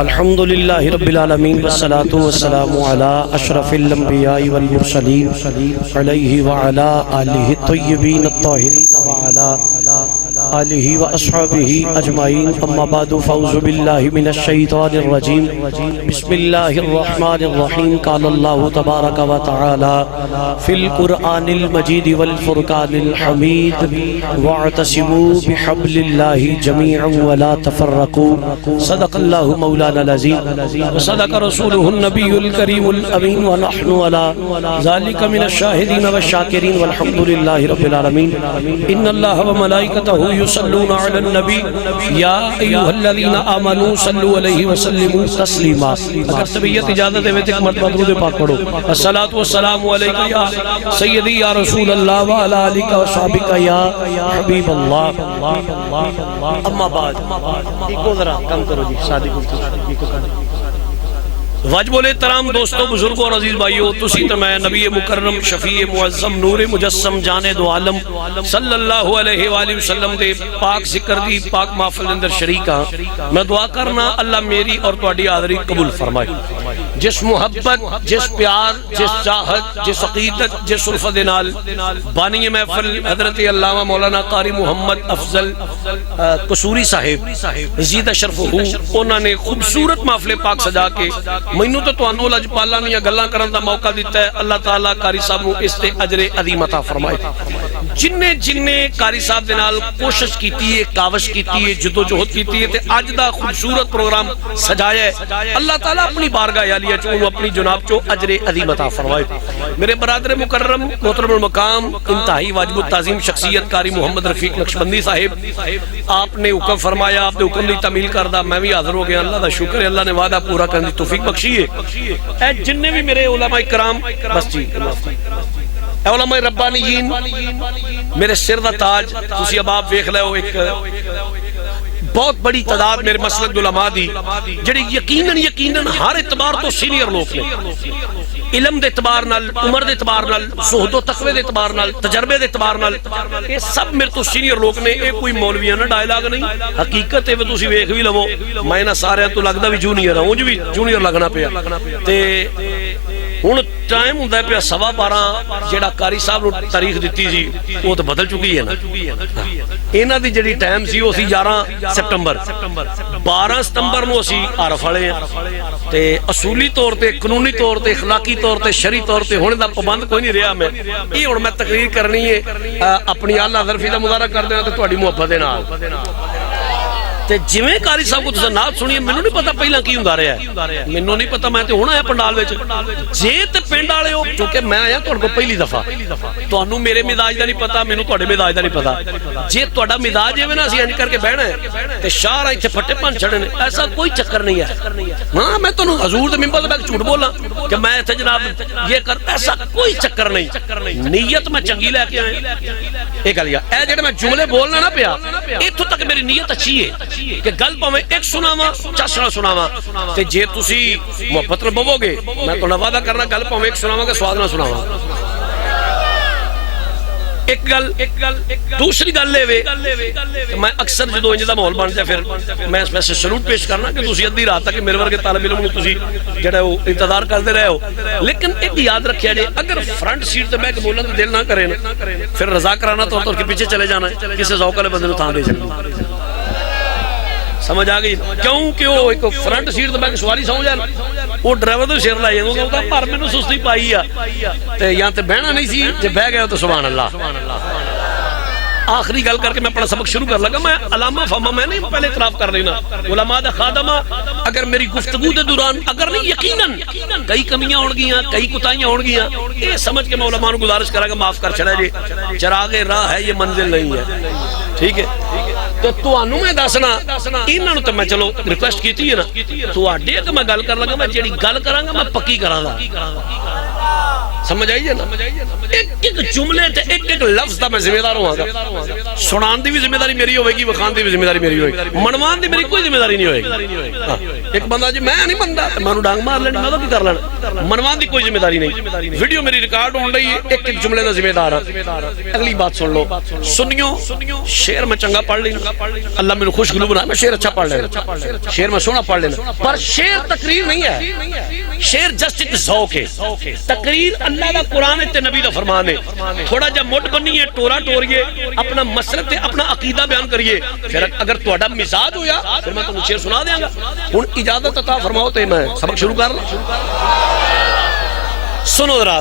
الحمد للہ رب العالمین والصلاة والسلام علی اشرف الانبیاء والمرسلین علیہ وعلا آلہ الطیبین الطاہرین وعلا آلہ واصحابہ اجمعین اما بعد فاعوذ باللہ من الشیطان الرجیم بسم اللہ الرحمن الرحیم قال اللہ تبارک و تعالی فی القرآن المجید والفرقان الحمید واعتصموا بحبل اللہ جميعا ولا تفرقوا صدق اللہ مولانا العظیم وصدق رسوله النبی الکریم الامین ونحن على ذلك من الشاہدین والشاکرین والحمد للہ رب العالمین ان اللہ وملائکتہ یصلون علی النبی یا ایہا الذین آمنوا صلوا علیہ وسلموا تسلیما۔ اگر طبیعت اجازت ہے ایک مرتبہ درود پاک پڑھو۔ الصلاۃ والسلام علیکہ یا سیدی یا رسول اللہ وعلی آلہ وصحبہ یا حبیب اللہ۔ اما بعد ایک ذرا کم کرو جی شادی واجب الاحترام دوستو بزرگوں اور عزیز بھائیو، تسی تو میں نبی مکرم شفیع معظم نور مجسم جانے دو عالم صلی اللہ علیہ وآلہ وسلم دے پاک ذکر دی پاک محفل اندر شریکاں۔ میں دعا کرنا اللہ میری اور تواڈی حاضری قبول فرمائے۔ جس محبت، جس پیار، جس چاہت، جس عقیدت، جس الفت نال بانی محفل حضرت علامہ مولانا قاری محمد افضل قصوری صاحب زیدہ شرف ہو، انہوں نے خوبصورت محفل پاک سجا کے مینوں تو تانوں لجپالاں دیاں گلاں کرن دا موقع دیتا ہے۔ اللہ تعالیٰ قاری صاحب نوں اس تے اجر عظیم عطا فرمائے۔ جن قاری صاحب دے نال کوشش کیتی ہے، کاوش کیتی ہے، جدوجہد کیتی ہے تے اج دا خوبصورت پروگرام سجایا ہے، اللہ تعالیٰ اپنی بارگاہ عالیہ چوں اپنی جناب چوں اجر عظیم عطا فرمائے۔ میرے برادر مکرم محترم المقام انتہائی واجب التعظیم شخصیت قاری محمد رفیق نقشبندی صاحب، آپ نے حکم فرمایا، آپ نے حکم دی تعمیل کردہ، میں بھی حاضر ہو گیا۔ اللہ دا شکر ہے، اللہ نے وعدہ پورا کرنے دی توفیق بخشی ہے۔ اے جننے بھی میرے علماء کرام، بس جی علماء ربانیین، میرے سر دا تاج، تسی اب آپ دیکھ لے ہو ایک بہت بڑی تعداد میرے مسلک علماء دی جڑی یقیناً ہر اعتبار تو سینئر لوگ نے، علم دے اعتبار نال، عمر دے اعتبار نال، زہد و تقوی دے اعتبار نال، تجربے دے اعتبار نال، یہ سب میرے تو سینئر لوگ نے۔ یہ کوئی مولویانہ ڈائلاگ نہیں، حقیقت ہے وہ تسی ویکھ بھی لو، میں نہ سارے تو لگدا بھی جونیئر ہوں، بھی جونیئر لگنا پیا تے ہن ٹائم ہوندا پیا 12:15 جیڑا قاری صاحب نو تاریخ دتی جی وہ تو بدل چکی ہے نا۔ انہاں دی جڑی ٹائم سی وہ سی 11 سپٹمبر، 12 ستمبر نو اسی عرف والے ہیں تے اصولی طور تے، قانونی طور تے، اخلاقی طور تے، شرعی طور تے ہونے دا پابند کوئی نہیں رہا۔ میں یہ ہن میں تقریر کرنی ہے اپنی اعلیٰ حضرفی دا مظاہرہ کر دینا تے تہاڈی محبت دے نال تے جویں قاری صاحب کو تساں نعت سنی، مینوں نہیں پتہ پہلا کی ہوندا رہا ہے، مینوں نہیں پتہ، میں تے ہن آیا پنڈال وچ جے تے پنڈ والے ہو، کیونکہ میں آیا تہاڈے کو پہلی دفعہ، تانوں میرے مزاج دا نہیں پتہ، مینوں تہاڈے مزاج دا نہیں پتہ۔ جے تہاڈا مزاج ہے نا اسی انج کر کے بہنا ہے تے شاہ ایتھے پھٹے پن چھڑنے، ایسا کوئی چکر نہیں ہے۔ ہاں میں تانوں حضور دے منبر تے بیٹھ جھوٹ بولاں کہ میں ایتھے جناب یہ کر، ایسا کوئی چکر نہیں، نیت میں چنگی لے کے آیا۔ اے گل یا اے جڑے میں جملے بولنا نہ پیا، ایتھوں تک میری نیت اچھی ہے کہ گل پاویں ایک سناواں چاشڑا سناواں تے جے تسی محبت نال بوو گے میں تہاڈا وعدہ کرنا گل پاویں ایک سناواں کہ سواد نال سناواں۔ ایک گل دوسری گل لے وے میں اکثر جدو انج دا ماحول بن جائے پھر میں ویسے سلوٹ پیش کرنا کہ تسی ادھی رات تک میرے ورگے طالب علم نوں تسی جڑا او انتظار کرتے رہے ہو، لیکن ایک یاد رکھیا جے اگر فرنٹ سیٹ تے بیٹھ کے بولن تے دل نہ کرے نا پھر رضا کرانا طور کے پیچھے چلے جانا ہے، کسی ذوق والے بندے نوں تھان دے چھڈنا۔ سمجھ آ گئی؟ کیوں کہ وہ ایک فرنٹ سیٹ تے بیٹھ کے سواری سو جائے وہ ڈرائیور تو سر لائی جاتا پر مینوں سستی پائی آ تے یا تے بہنا نہیں سی، جے بہ گئے تو سبحان اللہ۔ آخری گل کر کے میں اپنا سبق شروع کر لگا۔ میں علامہ فہمہ میں نہیں پہلے اعتراف کر لینا، علماء دا خادمہ اگر میری گفتگو دے دوران اگر نہیں یقیناً کئی کمیاں ہون گیاں، کئی کوتاہیاں ہون گیاں، یہ سمجھ کے میں علماء نوں گزارش کراں گا معاف کر چھڑا جی، چراغ راہ ہے یہ منزل نہیں ہے، ٹھیک ہے؟ تو تانوں میں دسنا انہاں نوں تے میں چلو ریکویسٹ کیتی ہے نا، تواڈے اگے میں گل کر لگا، میں جیڑی گل کراں گا میں پکی کراں گا، سمجھ آئیے نا؟ ایک ایک جملے تے ایک ایک لفظ دا میں ذمہ دار ہوں گا. سنان دی بھی ذمہ داری میری ہوئے گی, وکھان دی بھی ذمہ داری میری ہوئے گی, منوان دی میری کوئی ذمہ داری نہیں ہوئے گی. ایک بندہ جی میں نہیں بندہ مانو ڈانگ مار لینی, میں تو کی کر لینا, منوان دی کوئی ذمہ داری نہیں. ویڈیو میری ریکارڈ ہون رہی ہے, ایک ایک جملے دا ذمہ دار ہے. اگلی بات سن لو سنیو, شعر میں چنگا پڑھ لینا, اللہ میں خوش گلو بنا, میں شعر اچھا پڑھ لینا, شعر میں سونا پڑھ لینا, پر شعر تقریر نہیں ہے. شعر جسٹ ایک ذوق ہے. تقریر اللہ دا قرآن تے نبی دا فرمان ہے. تھوڑا جا مٹ بنی ہے, ٹورا ٹوریے, اپنا مسلک تے اپنا عقیدہ بیان کریے. پھر اگر تہاڈا مزاج ہویا پھر میں تمہیں شعر سنا دیاں گا. ہن اجازت عطا فرماؤ تے میں سبق شروع کر لوں. سنو ذرا,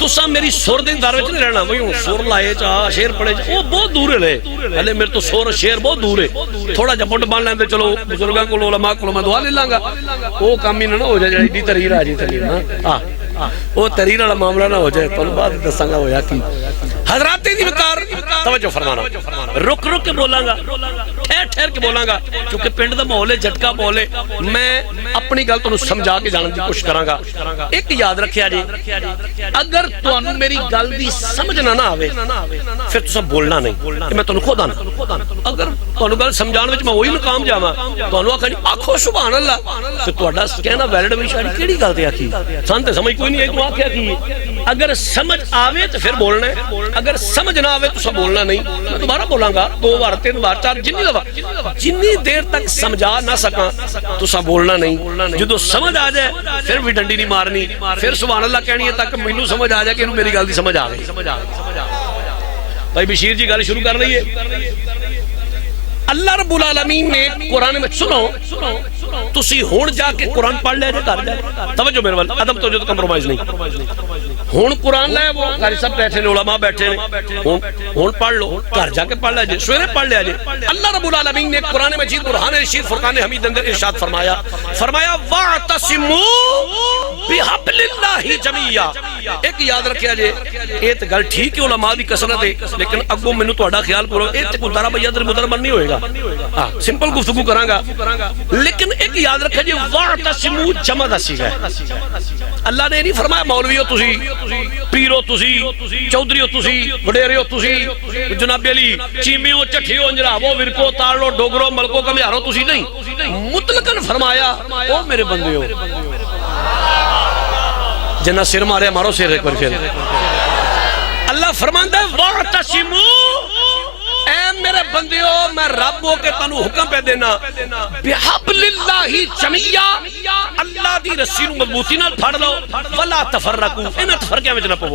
تساں میری سر دے دار وچ نہیں رہنا, بھئی سر لائے چا شعر پڑھے چا, وہ بہت دور ہے. ہلے میرے تو سر شعر بہت دور ہے. تھوڑا جا مٹ بن لیندے, چلو بزرگاں کول علماء کول میں دعا لے لاں گا. وہ کام ہی نہ ہو جائے جڑی تحریر آ جی تحریر نا, وہ تحریر والا معاملہ نہ ہو جائے. تانوں بعد دساں گا ہویا کی. حضرات دی وقار توجہ فرمانا, رک رک کے بولاں گا, ٹھہر ٹھہر کے بولاں گا, کیونکہ پنڈ دا ماحول ہے, جھٹکا ماحول ہے. میں اپنی گل تانوں سمجھا کے جانن دی کوشش کراں گا. ایک یاد رکھیا جی, اگر تانوں میری گل دی سمجھ نہ آوے پھر تساں بولنا نہیں. میں تانوں خود آنا, اگر تانوں گل سمجھان وچ میں وہی ناکام جاواں, تانوں آکھاں جی آکھو سبحان اللہ, تے تہاڈا کہنا ویلڈ وی شاعری کیڑی گل تے آکھی, سن تے سمجھ کوئی نہیں ہے, تو آکھیا کی. اگر سمجھ آوے تے پھر بولنا ہے, اگر سمجھ نہ آوے تو بولنا نہیں. میں دوبارہ بولاں گا, 2 بار 3 بار 4, جنی دیر تک سمجھا نہ سکاں تو بولنا نہیں. جدو سمجھ آ جائے پھر بھی ڈنڈی نہیں مارنی, پھر سبحان اللہ کہنی ہے تک مینوں سمجھ آ جائے کہ انہوں میری گل دی سمجھ آ گئی. بھائی بشیر جی گل شروع کر رہی ہے. اللہ رب العالمین نے قرآن میں, سنو تسی ہون جا کے قرآن پڑھ لے جے کر جائے, توجہ میرے وال, ادب توجہ تو کمپرومائز نہیں. ہون قرآن لے, وہ قاری صاحب بیٹھے نے, علماء بیٹھے نے, ہون پڑھ لو, گھر جا کے پڑھ لے جے, سویرے پڑھ لے جے. اللہ رب العالمین نے قرآن مجید برہان رشید فرقان حمید اندر ارشاد فرمایا وَاعْتَصِمُوا بِحَبْلِ اللَّهِ جَمِيعًا. ایک یاد رکھیا جے, یہ تے گل ٹھیک ہے علماء دی کثرت ہے, لیکن اگوں مینوں تہاڈا خیال پورا, یہ تے کوئی دارا بھیا در مدر بن نہیں ہوئے گا, سمپل گفتگو کراں گا. لیکن ایک یاد رکھیا جی, وَاعْتَصِمُوا جمع دا سیغہ ہے. اللہ نے نہیں فرمایا مولوی ہو تسی, پیر ہو تسی, چودھری ہو تسی, وڈیرے ہو تسی, جناب علی چیمی ہو, چٹھی ہو, انجراو, ورکو, تاڑو, ڈوگرو, ملکو, کمیارو تسی نہیں. مطلقاً فرمایا او میرے بندے ہو. جنہ سر مارے مارو سر ایک بار پھر. اللہ فرماندا ہے وَاعْتَصِمُوا, اے میرے بندیو میں رب ہو کے تانوں حکم پہ دینا, بِحَبْلِ اللَّهِ جَمِيعًا, اللہ دی رسی نو مضبوطی نال پھڑ لو, وَلَا تَفَرَّقُوا, انہاں تفرقیاں وچ نہ پو,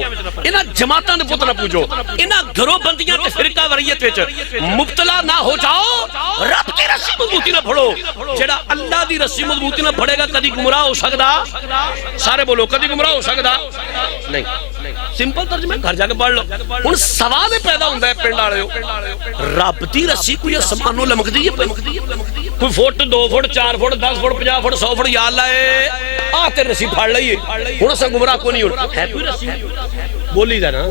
انہاں جماعتاں دے پت نہ پوجو, انہاں گھروں بندیاں تے فرقہ وریت وچ مبتلا نہ ہو جاؤ. رب دی رسی مضبوطی نہ پھڑو. جڑا اللہ دی رسی مضبوطی نہ پھڑے گا کدی گمراہ ہو سکدا, سارے بولو کدی گمراہ ہو سکدا نہیں. سمپل ترجمہ, گھر جا کے پڑھ لو. ہن سوال پیدا ہوندا ہے پنڈ والےو, رب دی رسی کوئی اسمانوں لمکدی ہے, کوئی foot 2 foot 4 foot 10 foot 50 foot 100 foot, یا اللہ آ تے رسی پھڑ لئیے. ہن اساں گمراہ کو نہیں ہون, ہے کوئی رسی بولی دا نا,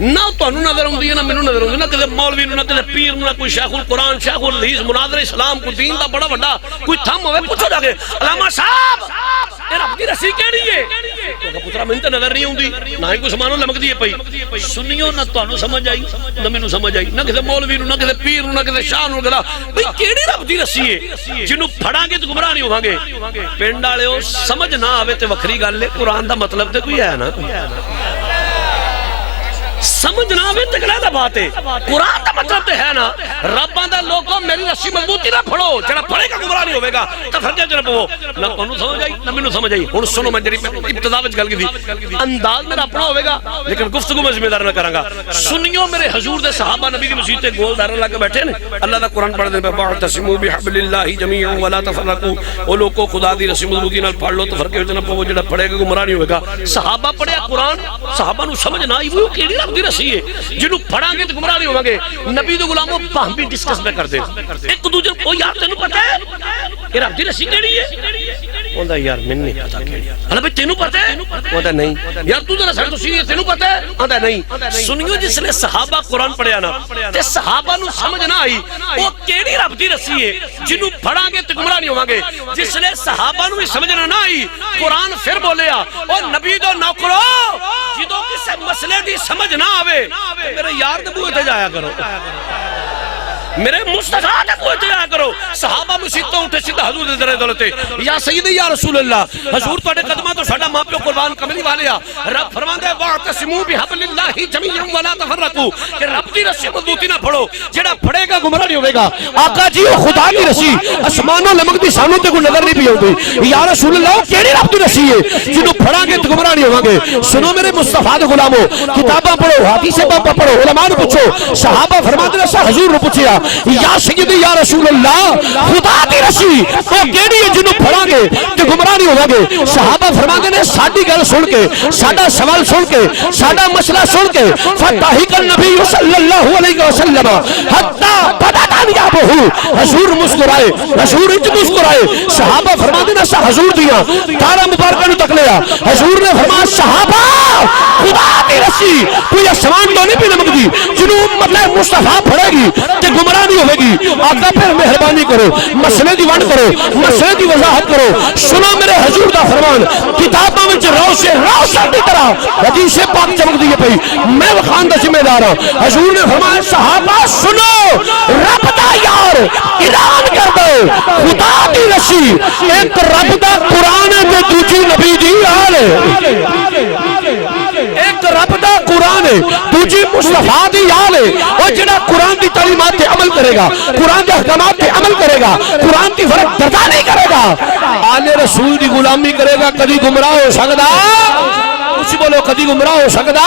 نہ تانوں نظر اوندی ہے, نہ مینوں نظر اوندی, نہ کدے مولوی نوں, نہ کدے پیر نوں, نہ کوئی شیخ القرآن, شیخ الحدیث, مناظر اسلام کو دین دا بڑا بڑا کوئی تھم ہوے, پوچھو جا کے علامہ صاحب اے رب دی رسی کیڑی ہے, پترا مینوں تے نظر نہیں اوندی, نہ ہی کوئی سمانوں لمکدی ہے پئی. سنیو, نہ تانوں سمجھ آئی, نہ مینوں سمجھ آئی, نہ کدے مولوی نوں, نہ کدے پیر نوں, نہ کدے شاہ نوں, گلا بھئی کیڑی رب دی رسی ہے جنوں پھڑاں گے تے گمراہ نہیں ہوواں گے. پنڈ والےو سمجھ نہ آوے تے وکھری گل ہے, قرآن دا مطلب تے کوئی ہے نا, سمجھ نہ آوے تکڑا دا بات ہے. قرآن دا مطلب تے ہے نا, رباں دا لوگوں میری رسی مضبوطی نہ پھڑو, جڑا پھڑے گا گمراہ نہیں ہوے گا. تفرقے وچ نہ پو, نہ تانوں سمجھ آئی نہ مینوں سمجھ آئی. ہن سنو, میں جڑی ابتدا وچ گل کیتی, انداز میرا اپنا ہوے گا لیکن گفتگو میں ذمہ دار نہ کراں گا. سنیو, میرے حضور دے صحابہ نبی دی مسجد تے گول دار لا کے بیٹھے نے, اللہ دا قرآن پڑھ دے, وَاعْتَصِمُوا بِحَبْلِ اللَّهِ جَمِيعًا وَلَا تَفَرَّقُوا. او لوگوں خدا دی رسی مضبوطی نال پھڑ لو, تفرقے وچ نہ پو, جڑا پڑھے گا گمراہ نہیں ہوے گا. صحابہ پڑھیا قرآن, صحابہ نوں سمجھ نہ آئی وہ کیڑی رب دی رسی ہے جنوں پڑھاں گے تے گمراہ نہیں ہوواں گے. نبی دے غلاموں باہم بھی ڈسکس میں کر دے, ایک دوجے او یار تینوں پتہ ہے یہ رب دی رسی کیڑی ہے, اوندا یار مینوں نہیں پتہ کیڑی ہے. ہلا بھئی تینوں پتہ ہے, اوندا نہیں. یار تو ذرا سن تسی تینوں پتہ ہے, اوندا نہیں. سنیو, جس نے صحابہ قرآن پڑھیا نا تے صحابہ نوں سمجھ نہ آئی او کیڑی رب دی رسی ہے جنوں پڑھاں گے تے گمراہ نہیں ہوواں گے. جس نے صحابہ نوں سمجھ نہ آئی, قرآن پھر بولیا, او نبی دے نوکرو جدو کسے مسئلے دی سمجھ نہ آوے میرے یار دے بوئے تے جایا کرو میرے مصطفیٰ نے کوئی جایا کرو صحابہ مسیطوں اٹھے سیدھا حضور دے درے دولتے یا سیدی یا رسول اللہ حضور تو اٹھے قدمہ تو ساڑھا ماں پیو قربان کملی والیا رب فرمان دے وَاعْتَصِمُوا بِحَبْلِ اللَّهِ جَمِيعًا وَلَا تَفَرَّقُوا کہ رب دی رسی مضبوطی نہ پڑھو جڑا پڑھے گا گمراہ نہیں ہوئے گا آقا جی وہ خدا کی رسی اسمانوں لمک دی سانوں تے کوئی نظر نہیں بھی ہوگی یا رسول اللہ کیڑی رب دی رسی ہے جنہوں پڑھا گے تو گمراہ نہیں ہوگے سنو میرے مصطفیٰ دے غلاموں کتاباں پڑھو حدیث پاک پڑھو علماء نے پوچھو صحابہ فرماتے ہیں حضور نے پوچھا یا سیدی یا رسول اللہ خدا دی رسی وہ کیڑی ہے جنہوں پڑھا گے کہ گمراہ نہیں ہوگا گے صحابہ فرماتے ہیں ساڑھی گل سن کے ساڑھا سوال سن کے ساڑھا مسئلہ سن کے فتحق النبی صلی اللہ علیہ وسلم حتی بدتان یا بہو حضور مسکرائے حضور انج مسکرائے صحابہ فرماتے ہیں حضور دیا تارا مبارکہ نے تک لیا حضور نے فرمایا صحابہ خدا دی رسی کوئی اسمان تو نہیں بھی نمک دی جنہوں مطلب مصطفیٰ پڑھے گی کہ گمراہ نہیں ہوئے گی آقا پھر مہربانی کرو مسئلے دی ونڈ کرو مسئلے دی وضاحت کرو سنو میرے حضور دا فرمان کتابوں میں روشن دی طرح حدیث پاک چمک دیئے پئی میں وخان دا ذمہ دار ہوں حضور نے فرمایا صحابہ سنو رب دا یار اعلان کر دو خدا دی رسی ایک رب دا قرآن ہے دوجی نبی دی آل ایک رب دا قرآن ہے دوجی مصطفیٰ دی آل ہے اور جنہ قرآن دی تعلیمات تے عمل کرے گا قرآن کے احکامات تے عمل کرے گا قرآن کی فرق درجہ نہیں کرے گا آل رسول دی غلامی کرے گا کدی گمراہ ہو سکتا اسی بولو کدی گمراہ ہو سکتا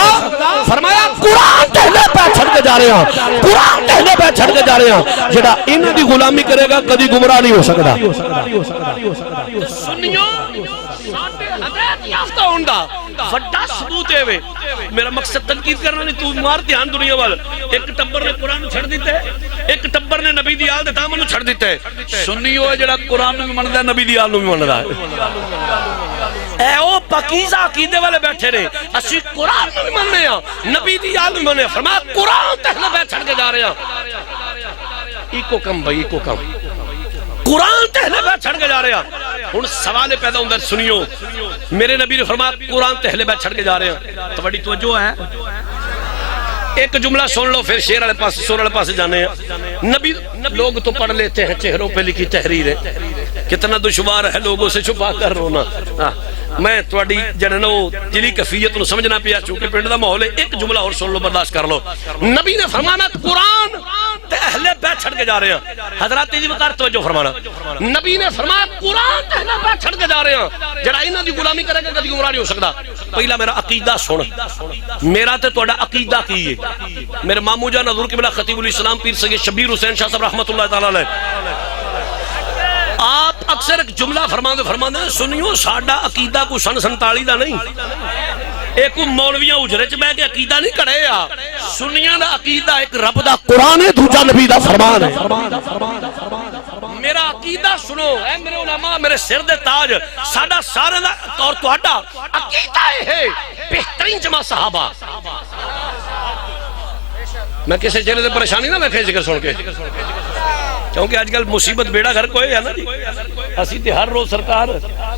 فرمایا قرآن تہلے پہ چھڑ کے جا رہے ہیں قرآن تہلے پہ چھڑ کے جا رہے ہیں جڑا انہ دی غلامی کرے گا کدی گمراہ نہیں ہو سکتا سنیوں ساٹھے حضرت یافتہ ہوندہ وڈا ثبوت ہے وے میرا مقصد تنقید کرنا نہیں تو مار دھیان دنیا وال ایک ٹبر نے قرآن چھڑ دیتے ایک ٹبر نے نبی دی آل دے دامن چھڑ دیتے سنی ہوئے جڑا قرآن میں مندہ ہے نبی دی آل میں مندہ ہے اے او پاکیزہ عقیدے والے بیٹھے رہے اسی قرآن میں مندے ہیں نبی دی آل میں مندے ہیں فرمایا قرآن تہلے پہ چھڑ کے جا رہے ہیں ایکو کم بھائی ایکو کم قرآن تہلے پہ چھڑ کے جا رہے ہیں ان سوالے پیدا اندر سنیو میرے نبی نے فرمایا قرآن تہلے پہ چھڑ کے جا رہے ہیں تو بڑی توجہ ہے ایک جملہ سن لو پھر شیر والے پاس سور والے پاس جانے ہیں نبی لوگ تو پڑھ لیتے ہیں چہروں پہ لکھی تحریر ہے کتنا دشوار ہے لوگوں سے چھپا کر رونا میں تواڈی جننو دلی کیفیت نو سمجھنا پیا چونکہ پنڈ دا ماحول ہے ایک جملہ اور سن لو برداشت کر لو نبی نے فرمانا قرآن تے اہل بیت چھڑ کے جا رہے ہیں حضرات تیزی وقار توجہ فرمانا نبی نے فرمایا قرآن تے اہل بیت چھڑ کے جا رہے ہیں جڑا انہاں دی غلامی کرے گا کدی گمراہ نہیں ہو سکتا پہلا میرا عقیدہ سن میرا تے تہاڈا عقیدہ کی ہے میرے ماموں جان حضور قبلہ خطیب الاسلام پیر سید شبیر حسین شاہ صاحب رحمۃ اللہ تعالی علیہ آپ اکثر ایک جملہ فرماندے سنیو ساڈا عقیدہ کو سن 47 دا نہیں ایک مولویاں اجرے چ بیٹھ کے عقیدہ نہیں کڑے آ سنیاں دا عقیدہ ایک رب دا قرآن ہے دوجا نبی دا فرمان ہے میرا عقیدہ سنو اے میرے علماء میرے سر دے تاج ساڈا سارے دا اور تہاڈا عقیدہ ہے بہترین جمع صحابہ میں کسی چہرے سے پریشانی نہ میں ذکر سن کے کیونکہ آج کل مصیبت بیڑا گھر کوئی ہے نا جی اسی تے ہر روز سرکار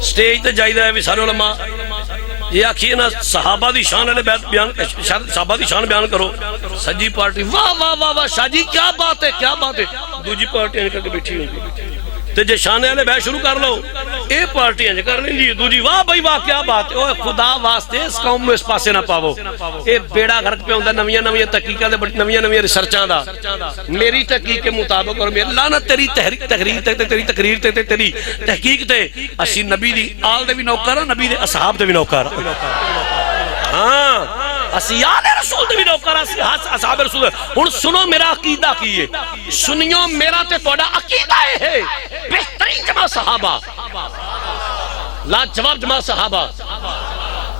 سٹیج تے جائیدہ ہے بھی سارے علماء یہ آکھیے نا صحابہ دی شان علیہ بیان صحابہ دی شان بیان کرو سجی پارٹی واہ واہ واہ واہ شاہ جی کیا بات ہے دوجی پارٹی نکل کے بیٹھی ہوئی تے جے شان علیہ بیان شروع کر لو اے پارٹی ہیں کر لیں جی دوجی واہ بھائی واہ کیا بات ہے اوہ خدا واسطے اس قوم میں اس پاسے نہ پاو اے بیڑا گھرک پہ ہوندہ نویاں تحقیقہ دے نویاں ریسرچاں دا میری تحقیق کے مطابق اور میری لعنت تیری تحریر تے تیری تقریر تے تیری تحقیق تے اسی نبی دی آل دے بھی نوکر نبی دے اصحاب دے بھی نوکر ہاں اسی آل رسول دے بھی نوکر اصحاب رسول ہن سنو میرا عقیدہ کیے سنیو میرا تے تہاڈا عقیدہ ہے بہترین جمع صحابہ لا جواب جمع صحابہ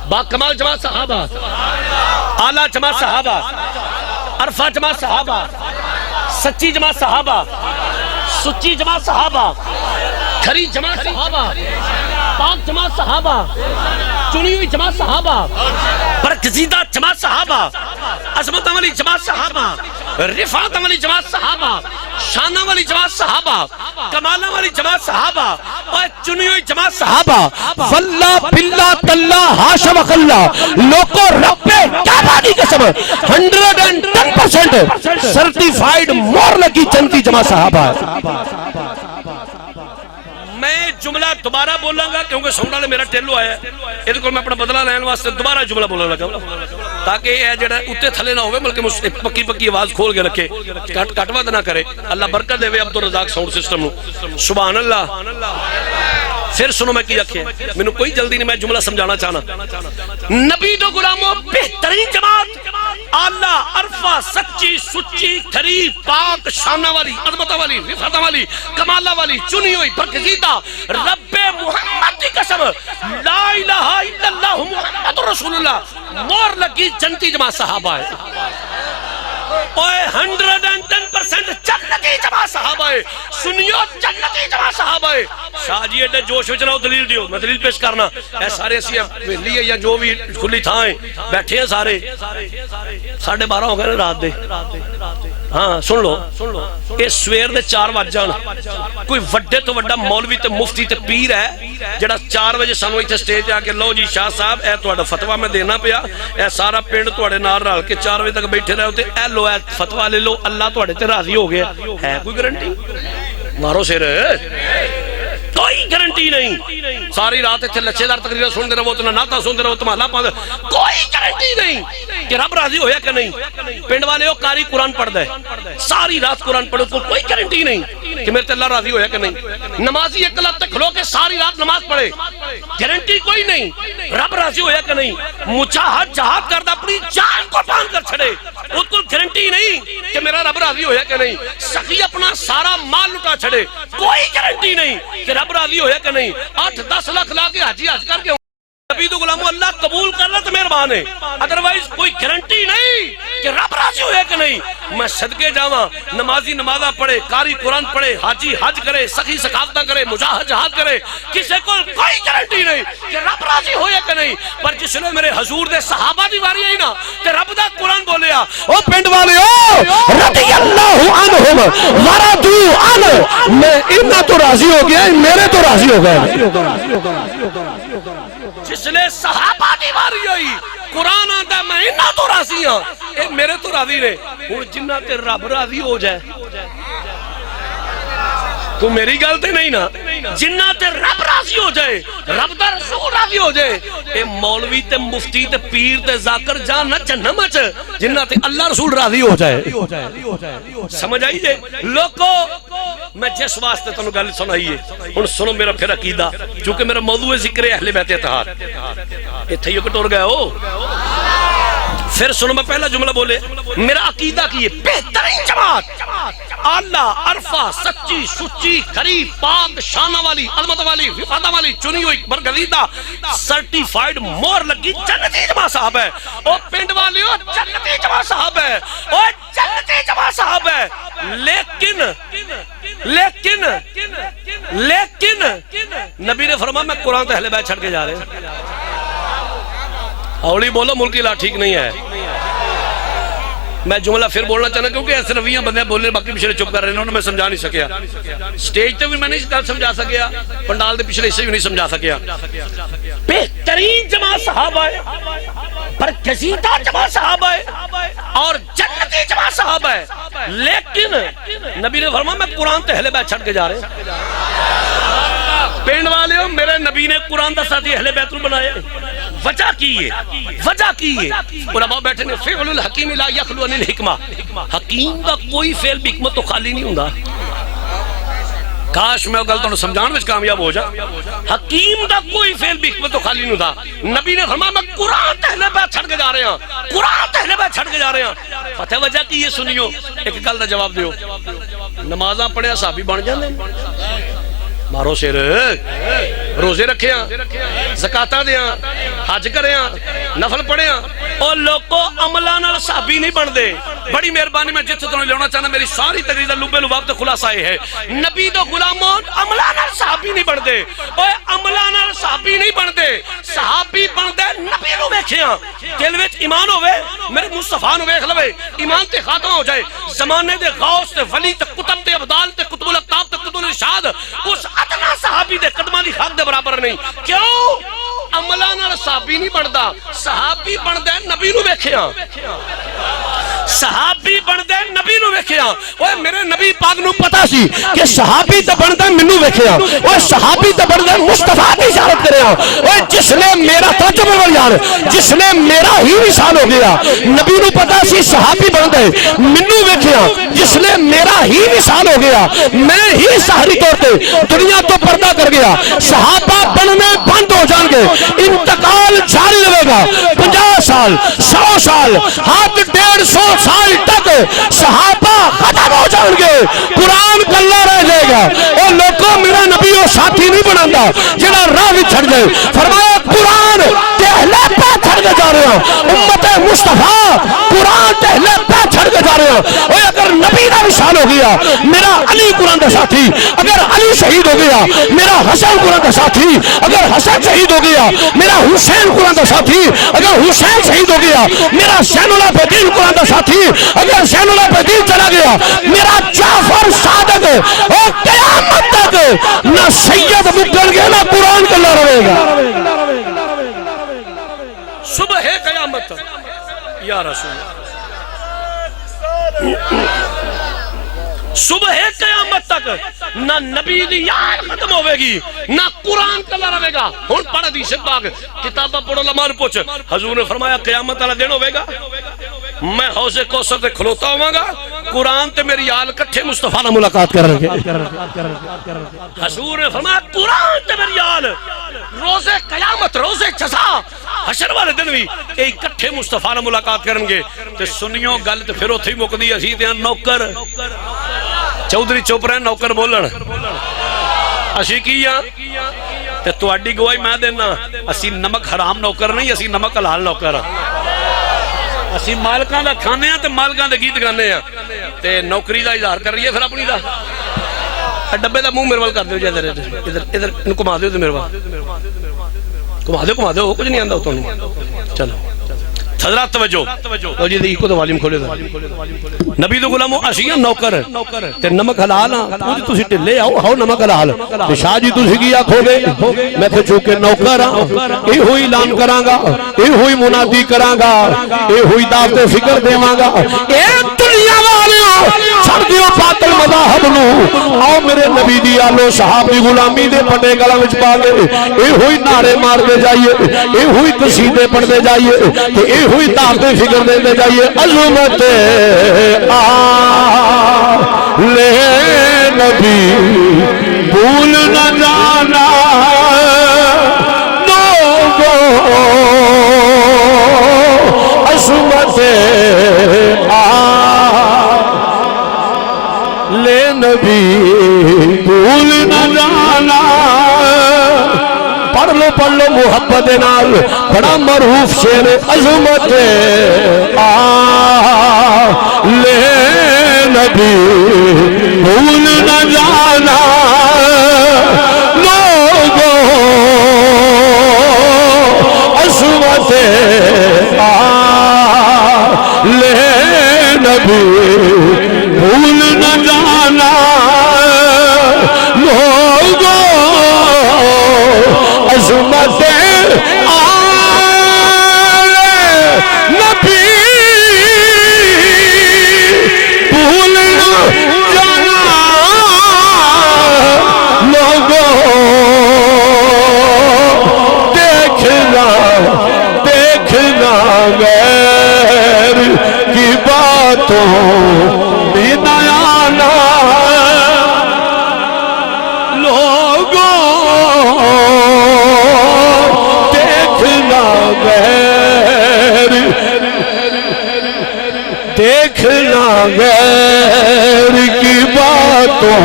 با کمال جمع صحابہ اعلیٰ جمع صحابہ عرفہ جمع صحابہ سچی جمع صحابہ سچی جمع صحابہ کھری جمع صحابہ پاک جمع صحابہ چنی ہوئی جمع صحابہ برگزیدہ جمع صحابہ عظمت عملی جمع صحابہ رفعت والی جماعت صحابہ، شانہ والی جماعت صحابہ، کمالہ والی جماعت صحابہ، اور چنی ہوئی جماعت صحابہ. واللہ باللہ تاللہ حاشا وکلا لوگوں رب کعبہ کی قسم 110% سرٹیفائیڈ مور لگی جنتی جماعت صحابہ ہے. میں جملہ دوبارہ بولاں گا کیونکہ سونا نے میرا ٹیلو آیا ہے، یہ کو میں اپنا بدلہ لین واسطے دوبارہ جملہ بولنے لگا تاکہ یہ جڑا اتے تھلے نہ ہوئے بلکہ پکی پکی آواز کھول کے رکھے، کٹ ود نہ کرے. اللہ برکت دے عبدالرزاق ساؤنڈ سسٹم نو. سبحان اللہ. پھر سنو میں کی رکھے، میں نے کوئی جلدی نہیں، میں جملہ سمجھانا چاہنا. نبی دو غلاموں بہترین جماعت، اعلیٰ عرفہ سچی سچی کھری پاک شانہ والی عظمت والی رفعت والی کمالہ والی چنی ہوئی برگزیدہ رب محمد کی قسم لا الہ الا اللہ محمد رسول اللہ مور لگی جنتی جماعت صحابہ ہے. اوے 110% جنتی جماعت صحابہ ہے. سنیو جنتی جماعت صحابہ ہے. شاہ جی ایڈے جوش وچ نہ دلیل دیو، میں دلیل پیش کرنا. اے سارے اسی ویلی یا جو بھی کھلی تھاں ہیں بیٹھے ہیں سارے 12:30 ہو گئے رات دے. ہاں سن لو یہ سویر دے 4 بج جان. کوئی وڈے تو وڈا مولوی تے مفتی تے پیر ہے جڑا 4 بجے سانو ایتھے سٹیج آ کے لو جی شاہ صاحب اے تہاڈا فتویٰ میں دینا پیا، اے سارا پنڈ تہاڈے نال رل کے 4 بجے تک بیٹھے رہو تے اے لو اے فتویٰ لے لو، اللہ تہاڈے تے راضی ہو گیا. ہے کوئی گارنٹی؟ مارو سر، کوئی گارنٹی نہیں. ساری رات اتنے لچے دار تقریریں سنتے رہو تو نعتاں سنتے رہو تو محلہ پاندے، کوئی گارنٹی نہیں کہ رب راضی ہویا کہ نہیں. پنڈ والے ہو قاری قرآن پڑھ دے، ساری رات قرآن پڑھو تو کوئی گارنٹی نہیں کہ میرے تے اللہ راضی ہویا کہ نہیں. نمازی ایک لات تک کھلو کے ساری رات نماز پڑھے، گارنٹی کوئی نہیں رب راضی ہویا کہ نہیں. مجاہد جہاد کردا اپنی جان قربان کر چھڑے، اس کو گارنٹی نہیں کہ میرا رب راضی ہویا کہ نہیں. سخی اپنا سارا مال لٹا چھڑے، کوئی گارنٹی نہیں کہ رب راضی ہویا کہ نہیں. 8-10 لاکھ لا کے حج کر کے نبی تو غلاموں اللہ قبول کر لے تو مہربان ہے، ادروائز کوئی گارنٹی نہیں کہ رب راضی ہویا کہ نہیں. میں صدقے جاواں نمازی نمازاں پڑھے، قاری قرآن پڑھے، حاجی حج کرے، سخی ثقافتہ کرے، مجاہد جہاد کرے، کسی کو کوئی گارنٹی نہیں کہ رب راضی ہویا کہ نہیں. پر جس نے میرے حضور دے صحابہ دی واری آئی نا تے رب دا قرآن بولیا او پنڈ والے او رضی اللہ عنہم ورضوا عنہ، میں انہاں تو راضی ہو گیا میرے تو راضی ہو گئے. جس نے صحابہ دی واری ہوئی قرآن آتا میں انہاں تو راضی ہاں، اے میرے تو راضی نے. ہن جنہ تے رب راضی ہو جائے تو میری گل تے نہیں نا، جنہ تے رب راضی ہو جائے، رب دا رسول راضی ہو جائے، اے مولوی تے مفتی تے پیر تے ذاکر جان نہ جہنم وچ، جنہ تے اللہ رسول راضی ہو جائے. سمجھ آئی جے لوکو؟ میں جس واسطے تانوں گل سنائی ہے ہن سنو میرا پھر عقیدہ، چونکہ میرا موضوع ذکر ہے اہل بیت اتحاد. ایتھے ہی ٹر گئے ہو. پھر سنو میں پہلا جملہ بولے میرا عقیدہ کی ہے بہترین جماعت، اعلیٰ عرفہ سچی سچی کھری پاک شانہ والی عظمت والی رفعت والی چنی ہوئی برگزیدہ سرٹیفائیڈ مور لگی جنتی جماعت صاحب ہے. او پنڈ والے ہو جنتی جماعت صاحب ہے، او جنتی جماعت صاحب ہے. لیکن لیکن لیکن نبی نے فرمایا میں قرآن تے اہل بیت چھڑ کے جا رہے ہیں. اولی بولو ملکی لا ٹھیک نہیں ہے. میں جملہ پھر بولنا چاہنا کیونکہ ایسے رویاں بندے بولنے باقی پچھلے چپ کر رہے ہیں، انہوں نے میں سمجھا نہیں سکیا. سٹیج تے بھی میں نہیں سمجھا سکیا، پنڈال دے پچھلے حصے بھی نہیں سمجھا سکیا. بہترین جماعت صحابہ ہے، برگزیدہ جماعت صحابہ ہے اور جنتی جماعت صحابہ ہے. لیکن نبی نے فرمایا میں قرآن تے اہل بیت چھڑ کے جا رہے ہیں. پنڈ والے ہو میرے نبی نے قرآن دا ساتھی اہل بیت نو بنایا. وجہ کی ہے، وجہ کی ہے. علماء بیٹھے نے فعل الحکیم لا یخلو عن الحکمہ، حکیم دا کوئی فعل بھی حکمت تو خالی نہیں ہوندا. کاش میں گل تانوں سمجھان وچ کامیاب ہو جا. حکیم دا کوئی فعل بھی حکمت تو خالی نہیں ہوندا. نبی نے فرمایا میں قرآن تے اہل بیت چھڑ کے جا رہے ہاں، قرآن تے اہل بیت چھڑ کے جا رہے ہیں. پتہ وجہ کی ہے سنیو، ایک گل دا جواب دیو. نمازاں پڑھیا صحابی بن جاندے مارو سر، روزے رکھے ہیں، زکاتاں دیاں، حج کرے ہیں، نفل پڑھے ہیں. اور لوگوں عملہ نال صحابی نہیں بن دے، بڑی مہربانی میں جتنے تو لینا چاہنا میری ساری تقریر دا لبے لباب تے خلاصہ ہے نبی دو غلاموں عملہ نال صحابی نہیں بن دے اوے عملہ نال صحابی نہیں بن دے صحابی بن دے نبی نو ویکھیاں دل وچ ایمان ہوے میرے مصطفیٰ نو ویکھ لوے ایمان تے خاتمہ ہو جائے زمانے دے غوث تے ولی تے کتب تے ابدال تے قطب الاقطاب تے قطب الارشاد اس ادنا صحابی دے قدماں دی خاک دے برابر نہیں کیوں عملہ نال صحابی نہیں بندا صحابی بن دے نبی نو ویکھیاں صحابی بن دے نبی نو ویکھیا اوے میرے نبی پاک نو پتا سی کہ صحابی تے بن دے منو ویکھیا اوے صحابی تے بن دے مصطفیٰ دی اشارت کرے اوے جس نے میرا ترجمہ ول یار جس نے میرا ہی وصال ہو گیا نبی نو پتا سی صحابی بن دے منو ویکھیا جس نے میرا ہی وصال ہو گیا میں ہی سحری طور تے دنیا تو پردہ کر گیا صحابہ بننے بند ہو جان گے انتقال جاری رہے گا 50 سال 100 سال ہاتھ 150 سال تک صحابہ ختم ہو جان گے قرآن کلہ رہ جائے گا اور لوگوں میرا نبی وہ ساتھی نہیں بناتا جنہا راہ بھی چھڑ جائے فرمایا قرآن تہلے پہ چھڑ کے جا رہے ہیں امت مصطفیٰ قرآن تہلے پہ چھڑ کے جا رہے ہیں اور اگر نبی دا وصال ہو گیا میرا علی قرآن دا ساتھی اگر علی شہید ہو گیا میرا حسن قرآن دا ساتھی اگر حسن شہید ہو گیا میرا حسین قرآن دا ساتھی اگر حسین شہید ہو گیا میرا زین العابدین قرآن دا ساتھی اگر زین العابدین چلا گیا میرا جعفر صادق اور قیامت تک نہ سید مکر گیا نہ قرآن کا لڑ رہے گا صبح ہے قیامت یا رسول صبح ہے قیامت تک نہ نبی دی یاد ختم ہوئے گی نہ قرآن کلا رہے گا ہون پڑھ حدیث پاک کتابہ پڑھو لمحہ پوچھ حضور نے فرمایا قیامت والا دن ہوئے گا میں حوض کوثر تے کھلوتا ہوں گا قرآن تے میری آل کٹھے مصطفیٰ نے ملاقات کر رہے حضور نے فرمایا قرآن تے میری آل روز قیامت روز جزا حشر والے دن بھی ایک کٹھے مصطفیٰ نے ملاقات کریں گے تے سنیوں گل تے پھر اتھے ہی مقدی اسی تے نوکر چودھری چپ رہے نوکر بولن اسی کیا تے تو اڈی گواہی میں دینا اسی نمک حرام نوکر نہیں اسی نمک حلال نوکر اسی مالکاں دا کھانے ہیں تے مالکاں دے گیت گانے ہیں تے نوکری دا اظہار کر رہی ہے پھر اپنی دا ڈبے دا منہ میرے وال کر دیو جی ادھر انہوں کما دیو تے میرے وال کما دیو کچھ نہیں آندا تانوں چلو حضرات توجہ لو جی دیکھو تو والیوم کھولے نبی دو غلاموں اشیاء نوکر تے نمک حلال ہاں تسی ٹلے آؤ نمک حلال تے شاہ جی تسی کی آکھو گے میں تے چونکہ نوکر ہاں اے ہوئی اعلان کراں گا اے ہوئی منادی کراں گا اے ہوئی دعوت فکر دیواں گا اے دنیا والیوں چھڑ دیو باطل مذاہب نو آؤ میرے نبی دی آلو صحابی غلامی دے پٹے گلا وچ پا لے اے ہوئی نعرے مار دے جائیے اے ہوئی قصیدے پڑھ دے جائیے تے اے ہوئی دعوت فکر دے جائیے عظمت لے نبی بھول نہ جانا لوگوں عظمت لے نبی بھول نہ جانا پڑھ لو محبت نال بڑا معروف شعر عظمت لے نبی بھول نہ جانا لوگوں عظمت لے نبی بھول نہ جانا لوگوں عظمت نبی بھول نہ جانا لوگوں دیکھنا غیر کی باتوں میں نہ آنا دیکھنا غیر کی باتوں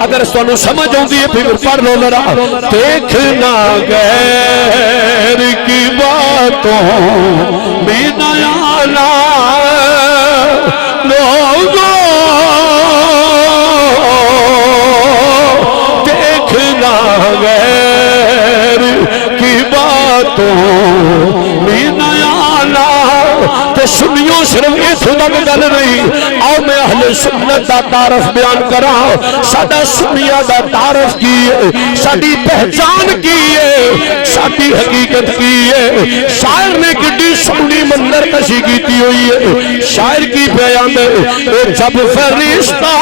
اگر اس تو سمجھ ہوں گی پھر پڑھ لو لڑا دیکھنا غیر کی باتوں میں نہ آنا تو تے سنیوں صرف اتھوں تک گل نہیں. آؤ میں اہل سنت دا تعارف بیان کراں. ساڈا سنیاں دا تعارف کی ہے, ساڈی پہچان کی ہے, ساڈی حقیقت کی ہے. شاعر نے کڈی سونی منظر کشی کیتی ہوئی ہے. شاعر کی بیان ہے جب فرشتہ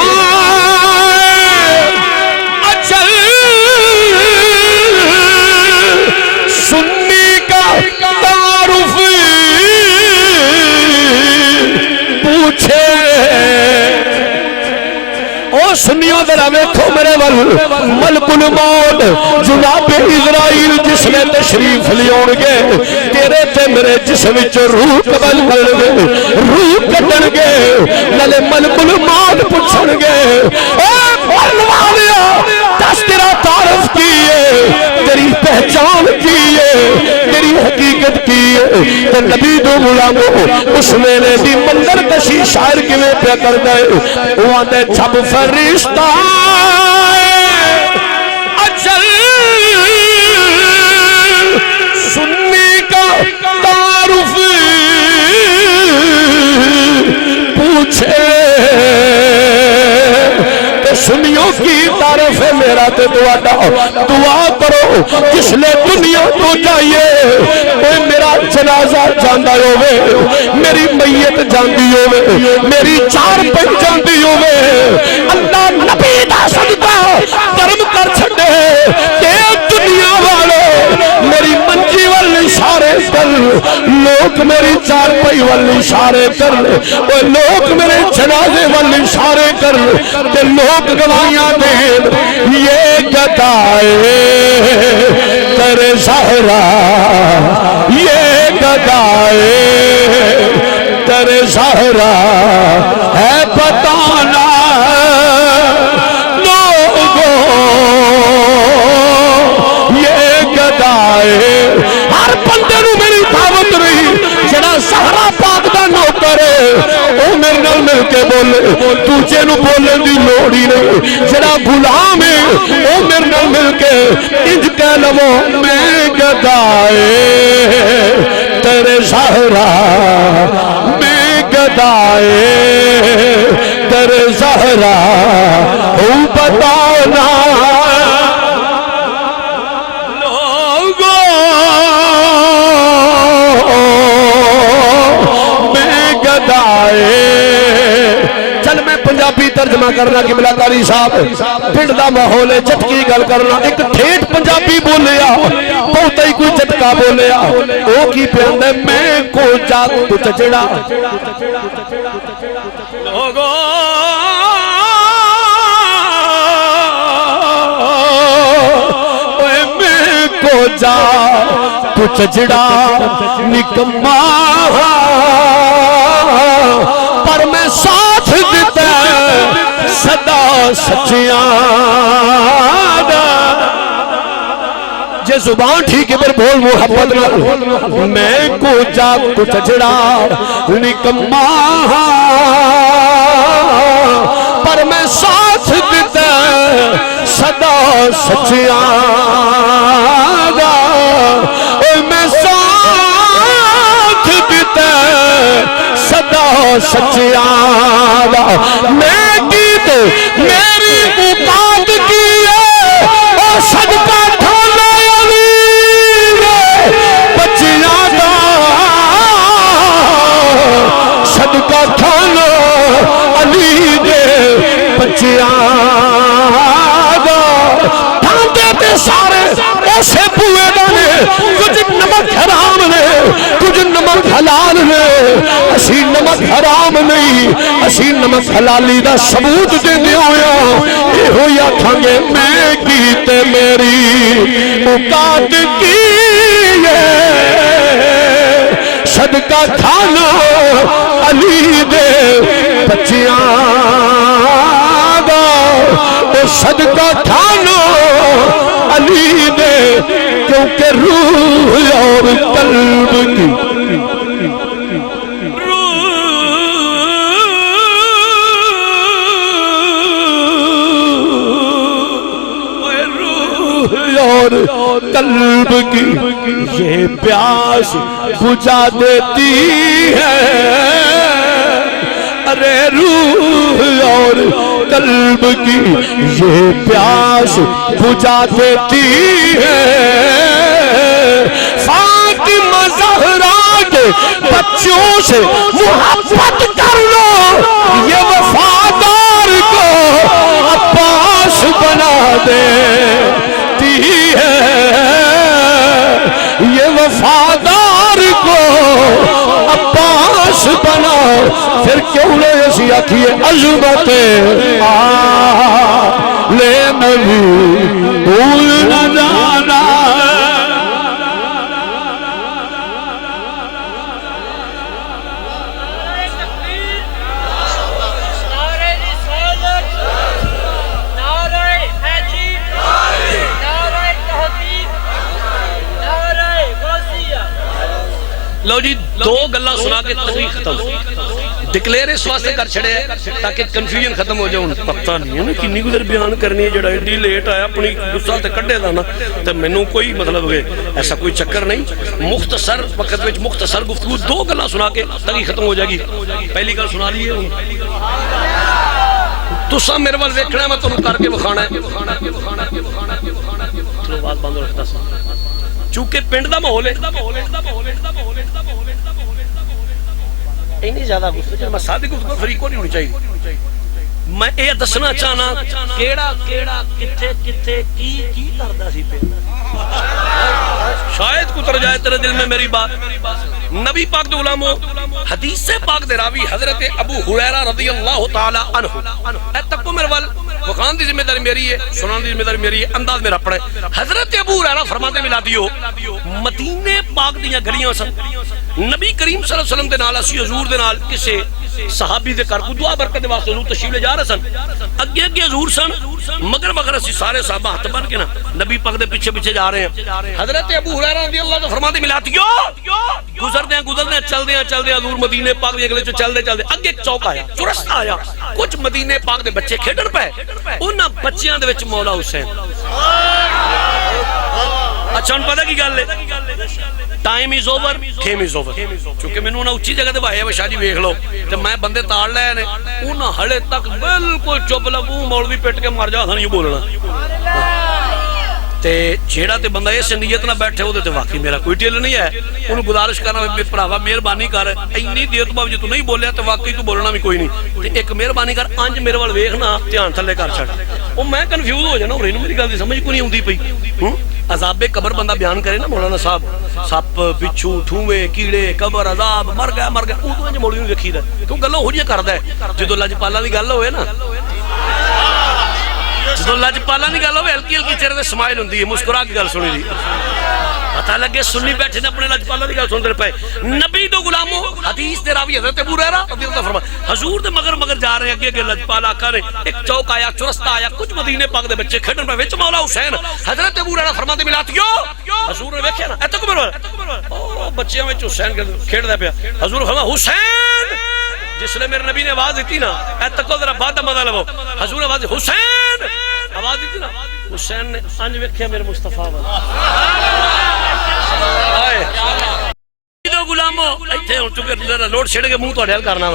اچل سنی کا تعارف پوچھے. او سنیوں ذرا ویکھو میرے ول, ملک الموت جناب اسرائیل جس نے تشریف لیاؤ گے تیرے تے میرے جسم وچ روح قبل کرن گے, روح کڈن گے, نالے ملک الموت پوچھن گے اے مرن والیا دس تیرا تعارف کی ہے, تیری پہچان کی ہے, تیری حقیقت کی ہے. تے نبی دو غلامو اس ویلے دی منظر کشی شاعر کیویں پیا کردا ہے. او آندے جب فرشتہ اجل سنی کا تعارف پوچھے سنیوں کی تعریف ہے میرا تے دعا کرو جس لے دنیا تو جائیے. اے میرا جنازہ جاندہ ہوئے, میری میت جاندی ہوئے, میری چار پہ جاندی ہوئے, اللہ نبی دا صدقہ کرم کر چھڑے کہ دنیا والے میری منجی والی اشارے کر, لوگ میری چار پہ والی اشارے کر, اے لوگ میرے جنازے والی اشارے کر, کہ لوگ گواہیاں دین یہ گدائے تیرے زہرا, یہ گدائے تیرے زہرا ہے بتانا لوگوں, یہ گدائے ہر بندے نو میری دعوت رہی جڑا زہرا پاک دا نوکر ہے او میرے نال مل کے بولے, دوجے نو بولن دی لوڑ ہی نہیں. جڑا غلام ہے او میرے نال مل کے انج کہہ لو میں گدائے تیرے زہرا, میں گدائے تیرے زہرا او بتانا لوگوں, میں گدائے. چل میں پنجابی ترجمہ کرنا کہ ملا قاری صاحب پنڈ دا ماحول ہے, جھٹکی گل کرنا. ایک ٹھیٹ پنجابی بولیا بہت ہی کوئی جھٹکا بولیا. او کی پیاندے میں کو جا کچھ جڑا لوگوں میں کو جا کچھ جڑا نکما پر میں ساتھ دیتا صدا سچیاں دا. جے زبان ٹھیک ہے پر بول محبت نہ, میں کو جا کچھ جڑا نکما پر میں ساتھ دیتا صدا سچیاں دا. میں ساتھ دیتا صدا سچیاں دا. میں گیت میری اوقات کی ہے اور صدقہ ٹھولا علی بچیاں دا, صدقہ ٹھولا علی دے بچیاں دا. ٹھانتے تے سارے ایسے بوئے دانے, کچھ نمک حرام نے کچھ نمک حلال نے. اسی نمک حرام نہیں, اسی نمک حلالی دا ثبوت دیندے ہویا اے ہویا کھانگے میں کیتے میری اوقات کی ہے صدقہ کھانا علی دے بچیاں دا. اے صدقہ کھانا علی دے کیونکہ روح اور قلب کی اور قلب کی یہ پیاس بجھا دیتی ہے، ارے روح اور قلب کی یہ پیاس بجھا دیتی ہے، فاطمہ زہرا کے بچوں سے محبت کر لو، یہ وفادار کو عباس بنا دیتی ہے، یہ وفادار کو عباس بنا، پھر کیوں لے اسی آکھیے عظمت آلِ نبی بھول نہ جانا۔ لو جی دو گلا سنا کے تقریر ختم، ڈکلیئر اس واسطے کر چھڑے تاکہ کنفیوژن ختم ہو جائے۔ پتہ نہیں ہے نا کنی گزر بیان کرنی ہے، جڑا ایڈی لیٹ آیا اپنی غصہ تے کڈے دا نا، تے مینوں کوئی مطلب ہے ایسا کوئی چکر نہیں، مختصر وقت وچ مختصر گفتگو دو گلا سنا کے تقریر ختم ہو جائے گی۔ پہلی گل سنا لیے تساں میرے وال ویکھنا ہے، میں تانوں کر کے وکھانا ہے۔ چلو بات بند رکھتا سا چونکہ پنڈ دا ماحول ہے، اینی زیادہ گفتگو میں سادی گفتگو فریق کو نہیں ہونی چاہیے۔ میں یہ دسنا چاہنا کیڑا کیڑا کتھے کتھے کی کردا سی پہ، شاید کتر جائے تیرے دل میں میری بات۔ نبی پاک دے غلامو، حدیث پاک دے راوی حضرت ابو ہریرہ رضی اللہ تعالی عنہ، اے تکو میرے وال بخان دی ذمہ داری میری ہے، سنان دی ذمہ داری میری ہے، انداز میرا پڑے۔ حضرت ابو ہریرہ فرماتے ملا دیو، مدینے پاک دیاں گلیاں سن، نبی کریم صلی اللہ علیہ وسلم دے نال اسی حضور دے نال کسے صحابی دے کر کو دعا برکت دے واسطے حضور تشریف لے جا رہے سن، اگے اگے حضور سن، مگر اسی سارے صحابہ ہاتھ بن کے نا نبی پاک دے پیچھے پیچھے جا رہے ہیں۔ حضرت ابو ہریرہ رضی اللہ عنہ فرماتے ملا دیو، گزردے چلدے حضور مدینے پاک دے اگلے چ چلدے اگے ایک چوک آیا، چرستہ آیا، کچھ مدینے پاک دے بچے کھیڈن پے، انہاں بچیاں دے وچ مولا حسین۔ اچھا ہن پتہ کی گل ہے، time is over, game is over, چونکہ میں نے اچھی جگہ دے بھائی شاہ جی ویکھ لو تے میں بندے تاڑ لے نے، انہاں ہلے تک بالکل چپ لگوں مولوی پٹ کے مر جا نہیں بولنا، تے جیڑا تے بندہ اس نیت نہ بیٹھے او تے واقعی میرا کوئی ٹل نہیں ہے، انہوں گزارش کرنا بھراوا مہربانی کر، اینی دیر تو بعد جے تو نہیں بولیا تے واقعی تو بولنا بھی کوئی نہیں، تے ایک مہربانی کر انج میرے وال ویکھنا دھیان تھلے کر چھڑ، او میں کنفیوز ہو جانا، اور اینوں میری گل دی سمجھ کوئی نہیں اوندی پئی۔ عذاب قبر بندہ بیان کرے نا مولانا صاحب، سپ بچھو ٹھوئے کیڑے قبر عذاب مر گیا اودوں انج مولوی نوں ویکھیدا کیوں گلاں ہو جیاں کردا ہے، جدوں لجپالاں دی گل ہوئے نا، جدوں لجپالاں دی گل ہوئے ہلکی ہلکی چہرے تے سمائل ہوندی ہے، مسکرا کے گل سنی دی، پتہ لگے سنی بیٹھے نے اپنے لجپالاں دی گل سن دے پے۔ نبی دے غلاموں، حدیث دے راوی حضرت ابو ہریرہ رضی اللہ فرما حضور دے مگر جا رہے اگے اگے لجپال آقا نے، ایک چوک آیا، چرستہ آیا، کچھ مدینے پاک دے بچے کھیڈن پے، وچ مولا حسین۔ حضرت ابو ہریرہ فرماتے ملاتیو، حضور نے ویکھیا نا ایتھے کو میرے او بچیاں وچ حسین کھیڈدا پیا، حضور فرما حسین، جس نے میرے نبی نے آواز دیتی نا ایتھے کو ذرا بات مزہ لو، حضور نے آواز حسین آواز دیتی نا، حسین نے انج ویکھیا میرے مصطفیٰ والا غلاموں، ایتھے ہن چونکہ لوڈ چھڑ کے منہ تہاڈے حل کرنا،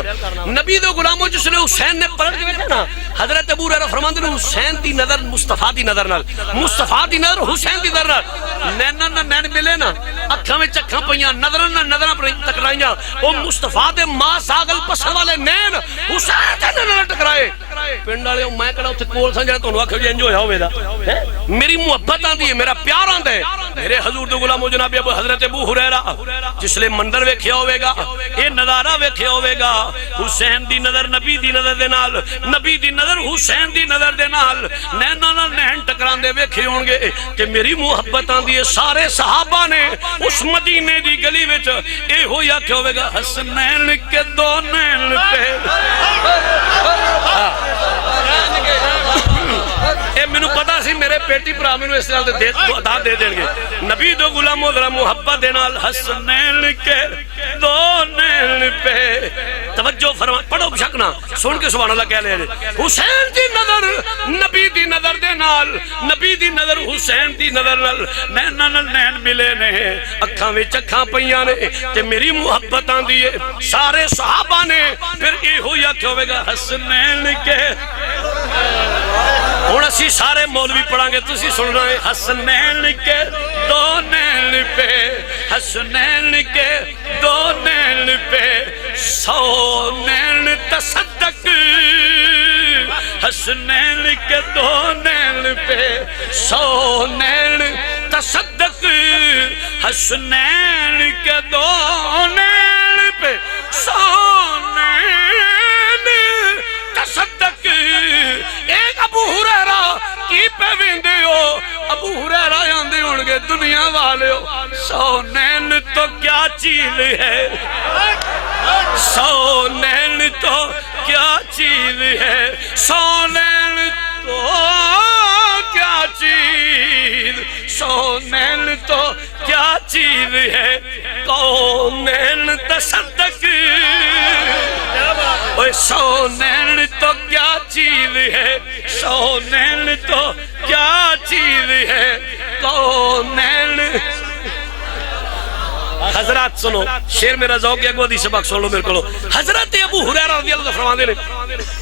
نبی دے غلاموں جس نے حسین نے پلٹ کے ویکھیا نا، حضرت ابو ہریرہ فرماندے نے حسین دی نظر مصطفیٰ دی نظر نال، مصطفیٰ دی نظر حسین دی نظر نال، نیناں نال نین ملے نا، اکھاں وچ اکھاں پئیاں، نظراں نال نظراں ٹکرائیاں، او مصطفیٰ دے ماں ساگل پسند والے نین حسین دے نال ٹکرائے۔ پنڈ والے میں کہڑا اوتھے کول ساں جڑا تانوں آکھے انج ہویا ہوے دا، میری محبت آندی ہے، میرا پیار آندا ہے، میرے حضور دے غلاموں جناب ابو حضرت ابو ہریرہ جس نے منظر ویکھیا ہوے گا، اے نظارہ ویکھیا ہوے گا، حسین دی نظر نبی دی نظر دے نال، نبی دی نظر حسین دی نظر دے نال، نیناں نال نین ٹکراندے ویکھے ہون گے کہ میری محبت آندی ہے۔ سارے صحابہ نے اس مدینے دی گلی وچ اے ہویا کہ ہوے گا حسنین کے دو نین پہ، اے مینوں پتا سی میرے پیٹی بھرا مینوں اس نال عطا دے دین گے۔ نبی دو غلاموں ذرا محبت دے نال حسنین کے دو نین پہ توجہ پڑھو بشک نہ سن کے سبحان اللہ کہہ لے حسین دی نظر نبی دی نظر دے نال نبی دی نظر حسین دی نظر نال نین نال نین ملے نے اکھاں وچ اکھاں پیاں نے تے میری محبت آندی ہے سارے صحابہ نے پھر اے ہوئی آکھیا ہوے گا حسنین کے ہن اسی سارے مولوی پڑھاں گے تسی سننا ہے حسنین کے دو نین پہ حسنین کے دو نین پہ 100 نین تصدق حسنین کے دو نین پہ 100 نین تصدق حسنین کے دو نین پہ 100 نین تصدق ایک ابو ہریرہ کی پہ ویندے ہو ابو ہریرہ آندے ہونگے دنیا والے ہو 100 نین تو کیا چیز ہے 100 نین تو کیا چیز ہے 100 نین تو کیا چیز 100 نین تو کیا چیز ہے کونین تصدق 100 نین تو کیا چیز ہے 100 نین تو کیا چیز ہے کونین حضرات سنو شیر میرا ذوق ہے گودی سبق سن لو میرے کو حضرت ابو ہریرہ رضی اللہ عنہ فرماندے نے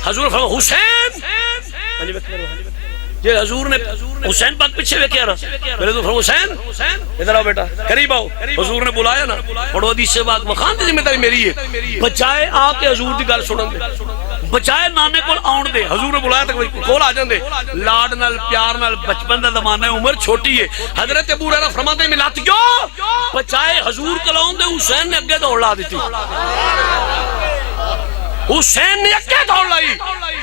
حضور فرمایا حسین جی حضور نے حسین پاک پیچھے ویکھیا نا میرے تو فرمایا حسین ادھر آؤ بیٹا قریب آؤ حضور نے بلایا نا پڑھو حدیث سے بات مخان دی ذمہ داری میری ہے بچائے آ کے حضور دی گل سنن دے بچائے نانے کول آن دے حضور نے بلایا تک کول آ جاندے لاڈ نال پیار نال بچپن دا زمانہ ہے عمر چھوٹی ہے حضرت ابو ہریرہ فرماتے ہیں ملاتیو بچائے حضور کول آن دے حسین نے اگے دوڑ لا دیتی حسین نے اکے دوڑ لائی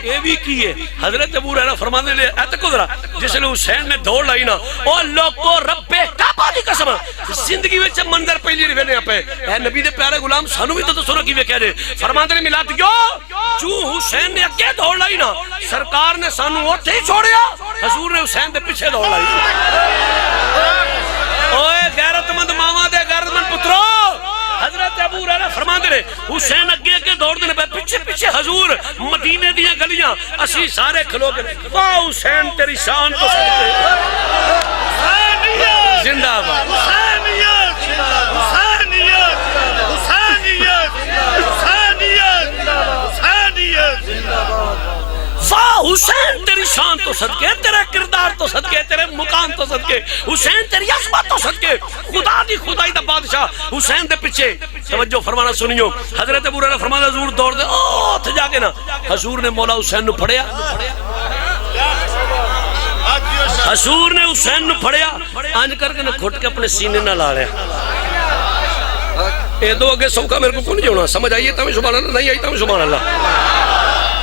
یہ بھی کی ہے حضرت ابو ہریرہ فرمانے لے ایتے کو ذرا جس لئے حسین نے دوڑ لائی نا او لوگو رب کعبہ دی قسم زندگی وچ منظر پہلی نہیں وینے پہ اے نبی دے پیارے غلام سانو بھی تو سنو کی وے کہہ دے فرماتے نے ملا دیو جو حسین نے اکے دوڑ لائی نا سرکار نے سانو اوتھے ہی چھوڑیا حضور نے حسین دے پیچھے دوڑ لائی اوے غیرت مند ماواں دے غیرت مند پترو حضرت ابو ہریرہ فرماندے نے حسین اگے اگے دوڑ دے پے پیچھے پیچھے حضور مدینے دیاں گلیاں اسی سارے کھلو گئے واہ حسین تیری شان تو زندہ باد حسینیت حسینیت حسینیت حسینیت حسینیت زندہ باد واہ حسین تیری شان تو صدقے تیرے کردار تو صدقے تیرے مقام تو صدقے حسین تیری عظمت تو صدقے خدا دی خدائی دا بادشاہ حسین دے پیچھے توجہ فرمانا سنیو حضرت ابو ہریرہ فرمانا حضور دوڑ دے اوتھ جا کے نا حضور نے مولا حسین نو پھڑیا حضور نے حسین نو پھڑیا آنج کر کے نا کھٹ کے اپنے سینے نہ لا لیا اے دو اگے سوکا میرے کو کون نہیں ہونا سمجھ آئیے تمہیں سبحان اللہ نہیں آئی تمہیں سبحان اللہ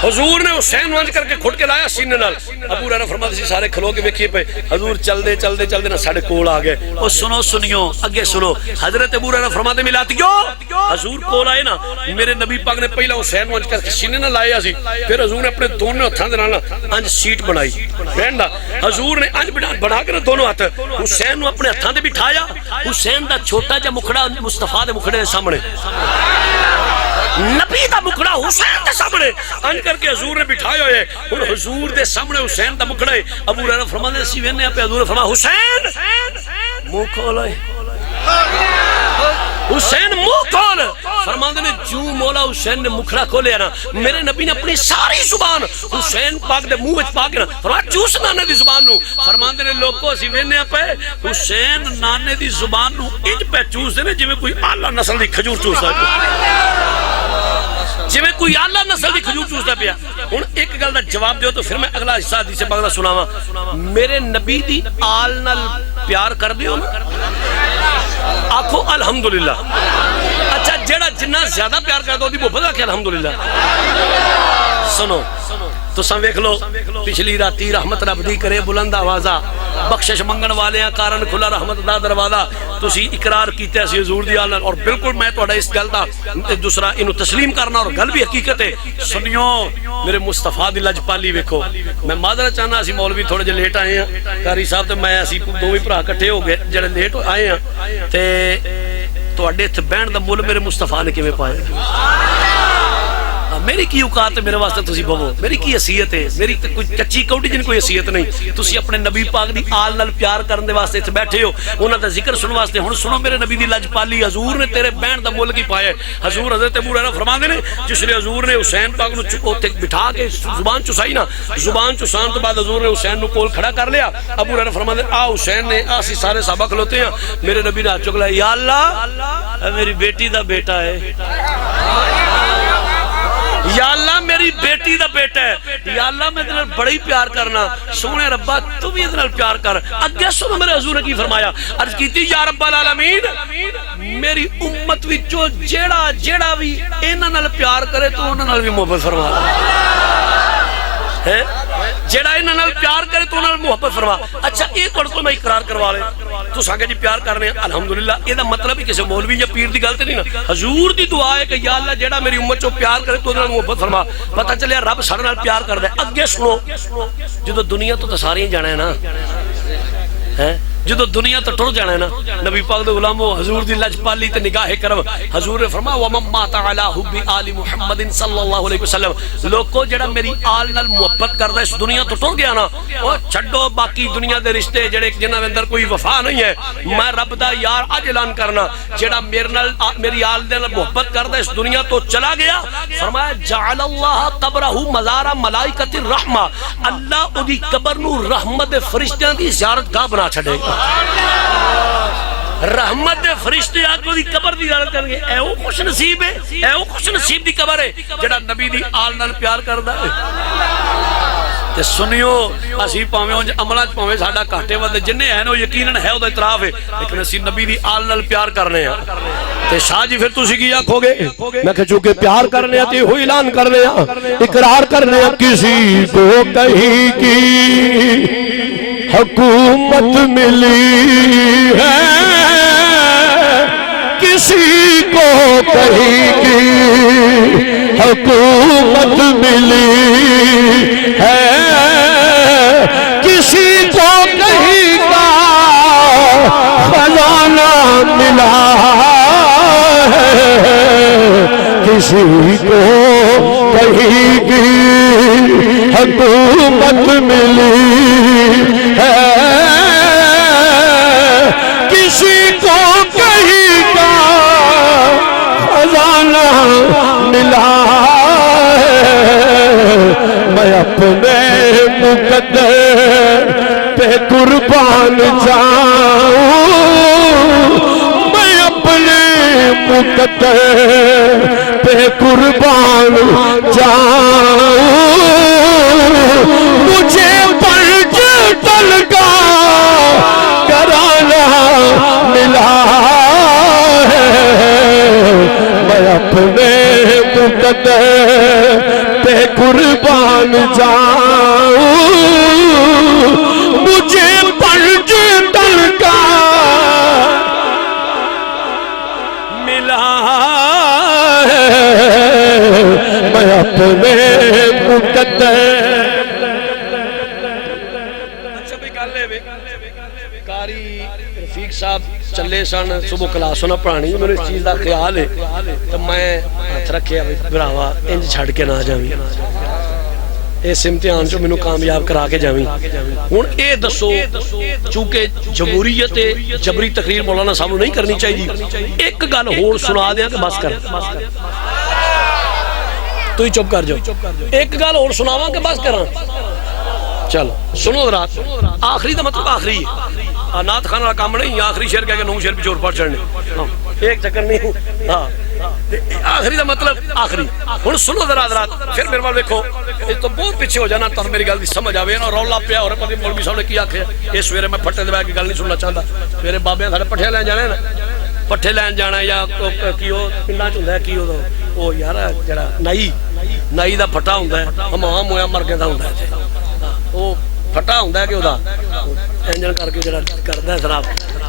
حضور نے حسین وانج کر کے کھٹ کے لایا سینے نال ابو ہریرہ فرماتے سی سارے کھلو کے ویکھیے پے حضور چل دے نا ساڈے کول آ گئے او سنو سنیو اگے سنو حضرت ابو ہریرہ فرماتے ملاتیو حضور کول آئے نا میرے نبی پاک نے پہلا حسین وانج کر کے سینے نال لایا سی پھر حضور نے اپنے دونوں ہتھاں دے نال انج سیٹ بنائی بہن دا حضور نے انج بنا کے دونوں ہاتھ حسین نو اپنے ہتھاں تے بٹھایا حسین دا چھوٹا جا مکھڑا مصطفیٰ دے مکھڑے دے سامنے نبی دا مکھڑا حسین دے سامنے ان کر کے حضور نے بٹھایا ہوئے اور حضور دے سامنے حسین دا مکھڑا ہے ابو ہریرہ فرماتے سی وینے پہ حضور نے فرمایا حسین منہ کھول حسین منہ کھول فرماندے نے جو مولا حسین نے مکھڑا کھولیا نا میرے نبی نے اپنی ساری زبان حسین پاک دے منہ وچ پا کے نا فرمایا چوس نانے دی زبان نو فرماندے نے لوگوں اسی وینے پہ حسین نانے دی زبان نو انج پہ چوس دے نے جویں کوئی اعلی نسل دی کھجور چوسدا ہے جویں کوئی اعلی نسل دی کھجور چوسدا پیا ہن ایک گل دا جواب دیو تو پھر میں اگلا حصہ حدیث پاک دا سناواں میرے نبی دی آل نال پیار کر دیو نا آکھو الحمدللہ اچھا جیڑا جنہ زیادہ پیار کرتا دی محبت آکھے الحمدللہ سنو تو سن ویکھ لو پچھلی راتی رحمت رب دی کرے بلند آوازہ بخشش منگن والیاں کارن کھلا رحمت دا دروازہ تسی اقرار کیتے سی حضور دی آل اور بالکل میں تہاڈا اس گل دا دوسرا اینو تسلیم کرنا اور گل بھی حقیقت ہے سنیو میرے مصطفیٰ دی لجپالی ویکھو میں معذرت چاہنا اسی مولوی تھوڑے جے لیٹ آئے ہیں قاری صاحب تے میں اسی دوویں بھرا اکٹھے ہو گئے جڑے لیٹ آئے ہیں تے تہاڈے تے بہن دا مول میرے مصطفیٰ نے کیویں پایا میری کی اوقات ہے میرے واسطے تسی بھوو، میری کی حیثیت ہے، میری تے کوئی کچی کوٹی جن کوئی حیثیت نہیں. تسی اپنے نبی پاک دی آل نال پیار کرن دے واسطے اتنے بیٹھے ہو، انہاں دا ذکر سنن واسطے. ہن سنو میرے نبی دی لجپالی، حضور نے تیرے بہن دا مل کی پایا. حضور حضرت ابو ہریرہ فرماندے نے جس نے حضور نے حسین پاک نو اوتے بٹھا کے زبان چسائی نا، زبان چسان تو بعد حضور نے حسین نو کول کھڑا کر لیا. ابو ہریرہ فرماندے آ حسین نے اسی سارے صحابہ کھلوتے ہیں، میرے نبی نے ہاتھ چک لیا، یا اللہ میری بیٹی دا بیٹا ہے، یا اللہ میری بیٹی دا بیٹا ہے، یا اللہ میں ادھر بڑی پیار کرنا، سونے ربا تو بھی ادھر پیار کر. اگے سنو میرے حضور نے کی فرمایا، عرض کیتی یا رب العالمین میری امت وچوں جیڑا بھی انہاں نال پیار کرے تو انہاں نال بھی محبت فرما، جیڑا انہاں نال پیار کرے تو انہاں نال محبت فرما. اچھا یہ تھوڑے کو میں اقرار کروا لے تو سانگے جی پیار کرنے ہیں الحمدللہ. یہ دا مطلب ہی کسی مولوی یا پیر دی گل تے نہیں نا، حضور دی دعا ہے کہ یا اللہ جیڑا میری امت چوں پیار کرے تو انہاں نال محبت فرما. پتہ چلیا رب سارے نال پیار کردا ہے. اگے سنو جدوں دنیا تو سارے جانا ہے نا، جدو دنیا تو ٹر جانا ہے نا، نبی پاک دے غلامو حضور دی لجپالی تے نگاہ کرم. حضور نے فرمایا وَمَن مَاتَ عَلَىٰ حُبِّ آلِ مُحَمَّدٍ صلی اللہ علیہ وسلم، لوگو جڑا میری آل نال محبت کردا اس دنیا تو ٹر گیا نا، او چھڈو باقی دنیا دے رشتے جڑے جنہاں دے اندر کوئی وفا نہیں ہے. میں رب دا یار اج اعلان کرنا، جڑا میرے نال میری آل دے نال محبت کردا اس دنیا تو چلا گیا، فرمایا جعل اللہ قبرہ مزار ملائکۃ الرحمہ، اللہ اودی قبر نو رحمت فرشتیاں دی زیارت گاہ بنا چھڈے گا. رحمت دے فرشتے آ کے قبر دی زیارت کریں گے. اے او خوش نصیب ہے، اے او خوش نصیب دی قبر ہے جڑا نبی دی آل نال پیار کردا ہے. تے سنیو اسی پاویں اونج عملاں چ پاویں ساڈا گھاٹے ود جنے ہیں او یقیناً ہے او دا اعتراف ہے، لیکن اسی نبی دی آل نال پیار کرنے ہاں. تے شاہ جی پھر تسی کی آکھو گے؟ میں کہ چونکہ پیار کرنے آتی ہوئی اعلان کرنے آ، اقرار کرنے آ، کسی کو کہیں کی حکومت ملی ہے، کسی کو کہیں کی حکومت ملی ہے، کسی کو کہیں کا خزانہ ملا ہے، کسی کو کہیں کی حکومت ملی ہے، کسی کو کہیں کا خزانہ ملا ہے. میں اپنے مقدر پہ قربان جاؤں، میں اپنے مقدر پہ قربان جاؤں، مجھے پرچ ڈل کا کرانا ملا ہے. میں اپنے مقدر پہ قربان جاؤں، مجھے پرچ ڈل کا ملا ہے. میں اپنے مقدر رفیق صاحب چلے سن صبح کلاس ہونا پڑھانی، میرے اس چیز دا خیال ہے تو میں ہاتھ رکھے براوا انج چھڑ کے نہ جاویں، اس امتحان چوں مینوں کامیاب کرا کے جاویں. ہن اے دسو چونکہ جمہوریت جبری تقریر مولانا صاحب نہیں کرنی چاہیے، ایک گل ہور سنا دیاں کہ بس کر، تو ہی چپ کر جاؤ. ایک گل اور سناواں کہ بس کراں؟ چلو سنو رات آخری دا مطلب آخری ہے، نعت خانہ کا کام نہیں، آخری شعر کہہ کے 9 شعر پچھور پڑھ چڑھنے، ایک چکر نہیں. ہاں آخری دا مطلب آخری. ہن سنو ذرا رات پھر میرے وال ویکھو، اس تو بہت پیچھے ہو جانا تاں میری گل دی سمجھ آوے نا. رولا پیا اور پتہ مولوی صاحب نے کی آکھیا، اس سویرے میں پھٹے دے بیٹھ کے گل نہیں سننا چاہندا. میرے بابے ساڈے پٹھے لین جانا ہے نا، پٹھے لین جانا یا کی او پنڈاں چ ہوندا ہے کی او یار جڑا نائی دا پھٹا ہوندا ہے، ہمام ہویا مرگے دا ہوندا ہے، وہ پھٹا ہوندا ہے کہ او دا انجن کر کے جڑا کردا ہے جناب.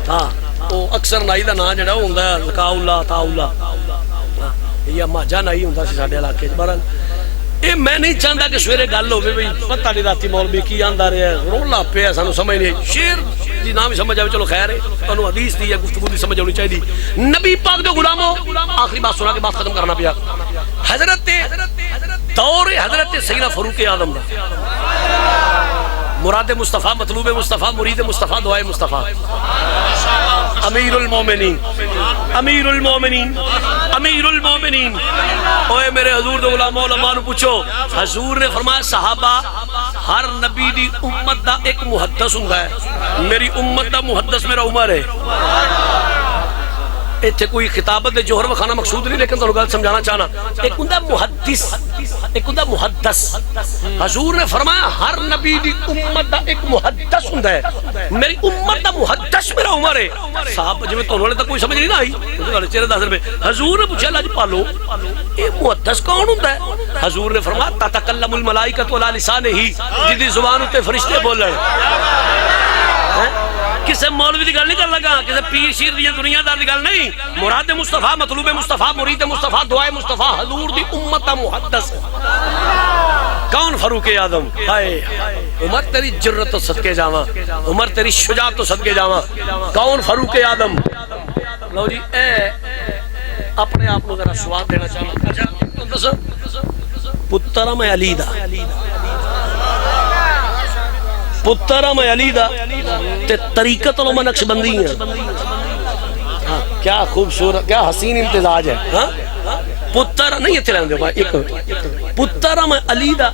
ہاں وہ اکثر نائی دا نام جڑا ہوندا ہے لقاء اللہ تعالی یا ماجا نائی ہوندا سی ساڈے علاقے وچ. بہرحال اے میں نہیں چاہندا کہ سویرے گل ہوے بھئی پتہ نہیں راتی مولوی کی آندا رہیا ہے، رولا پیا سانو سمجھ نہیں، شعر دی نام ہی سمجھ آوے چلو خیر ہے، تانوں حدیث دی یا گفتگو دی سمجھ ہونی چاہیے. نبی پاک دے غلاموں آخری بات سنا کے بات ختم کرنا پیا. حضرت دور حضرت سیدنا فاروق اعظم دا مراد مصطفیٰ، مطلوب مصطفیٰ، مرید مصطفیٰ، دعائے مصطفیٰ، امیر المومنین، امیر المومنین، امیر المومنین۔ اوے میرے حضور دے علماء علماء نو پوچھو، حضور نے فرمایا صحابہ ہر نبی دی امت دا ایک محدث ہوندا ہے، میری امت دا محدث میرا عمر ہے۔ ایتھے کوئی خطابت دے جوہر وکھانا مقصود نہیں، لیکن تانوں گل سمجھانا چاہنا، ایک ہوندا محدث، ایک ہوندا محدث۔ حضور نے فرمایا ہر نبی دی امت دا ایک محدث ہوندا ہے، میری امت دا محدث میرا عمر ہے۔ صاحب جویں تانوں نے تا کوئی سمجھ نہیں نہ آئی، تہاڈے چہرے دس رہے۔ حضور نے پوچھا لج پالو اے محدث کون ہوندا ہے؟ حضور نے فرمایا تتکلم الملائکۃ علی لسانہ، جدی زبان تے فرشتے بولن۔ کسے مولوی دی گل نہیں کر لگا، کسے پیر شیر دی دنیا دار دی گل نہیں، مراد مصطفیٰ، مطلوب مصطفیٰ، مرید مصطفیٰ، دعائے مصطفیٰ، حضور دی امت دا محدث کون؟ فاروق اعظم۔ ہائے عمر تیری جرت تو صدقے جاواں، عمر تیری شجاعت تو صدقے جاواں، کون؟ فاروق اعظم۔ لو جی اے اپنے آپ کو ذرا سواد دینا چاہنا، اچھا دسو پتر میں علی دا، پتر میں علی دا تے طریقت علماء نقشبندی ہیں۔ کیا خوبصورت، کیا حسین امتزاج ہے۔ پتر نہیں اتنے رہنے دے، ایک پتر میں علی دا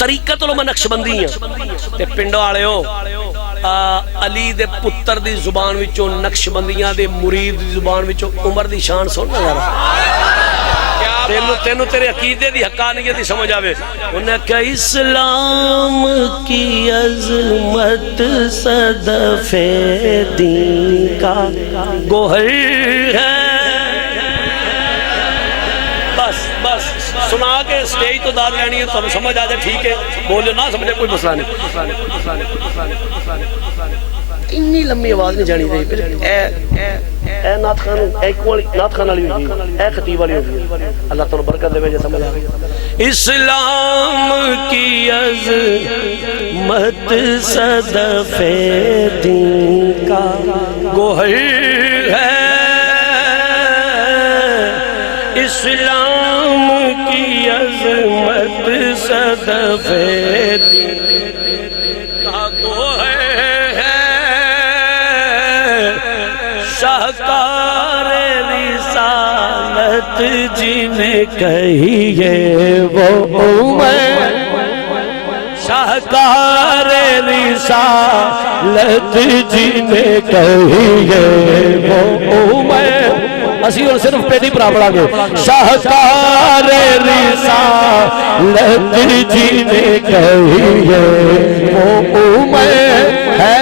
طریقت علماء نقشبندی ہیں۔ تے پنڈو آلے ہو علی دے پتر دی زبان وچوں نقشبندیاں دے مرید دی زبان وچوں عمر دی شان سننا ذرا، تینوں تیرے عقیدے دی حقانیت دی سمجھ آوے۔ انہیں کہا اسلام کی عظمت صدف دین کا گوہر ہے۔ بس بس سنا کے سٹیج تو دار لینی ہے، تو سمجھ آ جائے ٹھیک ہے، بولو نہ سمجھے کوئی مسئلہ نہیں۔ اتنی لمبی آواز نہیں جانی چاہیے، اے نعت خان، نعت خان والی ہوگی، اے خطیب والی ہوگی۔ اللہ تعالیٰ برکت دے، سمجھ آ گئی۔ اسلام کی عظمت صدف دین کا گوہر ہے، اسلام کی عظمت صدف دین کا گوہر ہے، شاہکار رسالت جنہیں کہیے وہ عمر، شاہکار رسالت جنہیں کہیے وہ عمر۔ اسی اور صرف پیٹی پرا پڑا گے، شاہکار رسالت جنہیں کہیے وہ عمر ہے،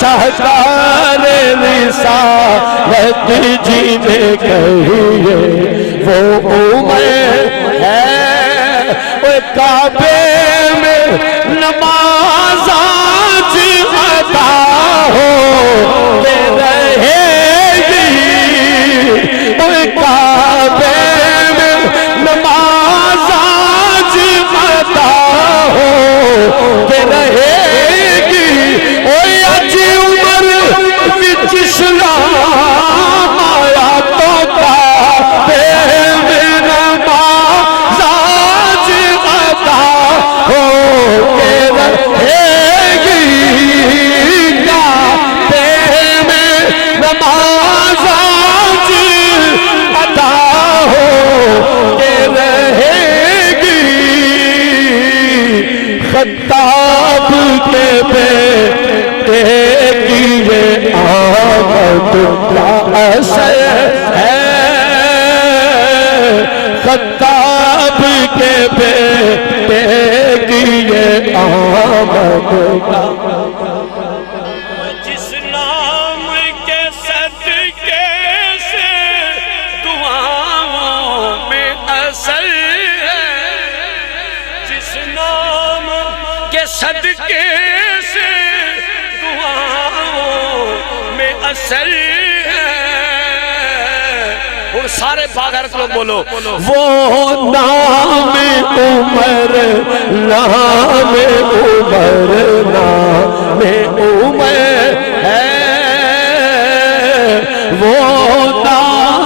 شاہکار رسالت جنہیں کہیے وہ عمر ہے۔ وہ کعبے میں نماز آج ادا ہو کے رہے گی، وہ کعبے میں نماز آج ادا ہو کے رہے گی۔ اسلام آیا تو کعبے میں نماز آج ادا ہو کے رہے گی، کعبے میں نماز آج ادا ہو کے رہے گی۔ خطاب کے بیٹے کا اثر ہے، خطاب کے بیٹے کی یہ آمد کا، جس نام کے صدقے سے دعاؤں میں اثر ہے، جس نام کے صدقے سے اثر ہے۔ اور سارے باغرت لوگ بولو، وہ نام عمر، نام عمر، نام عمر ہے، وہ نام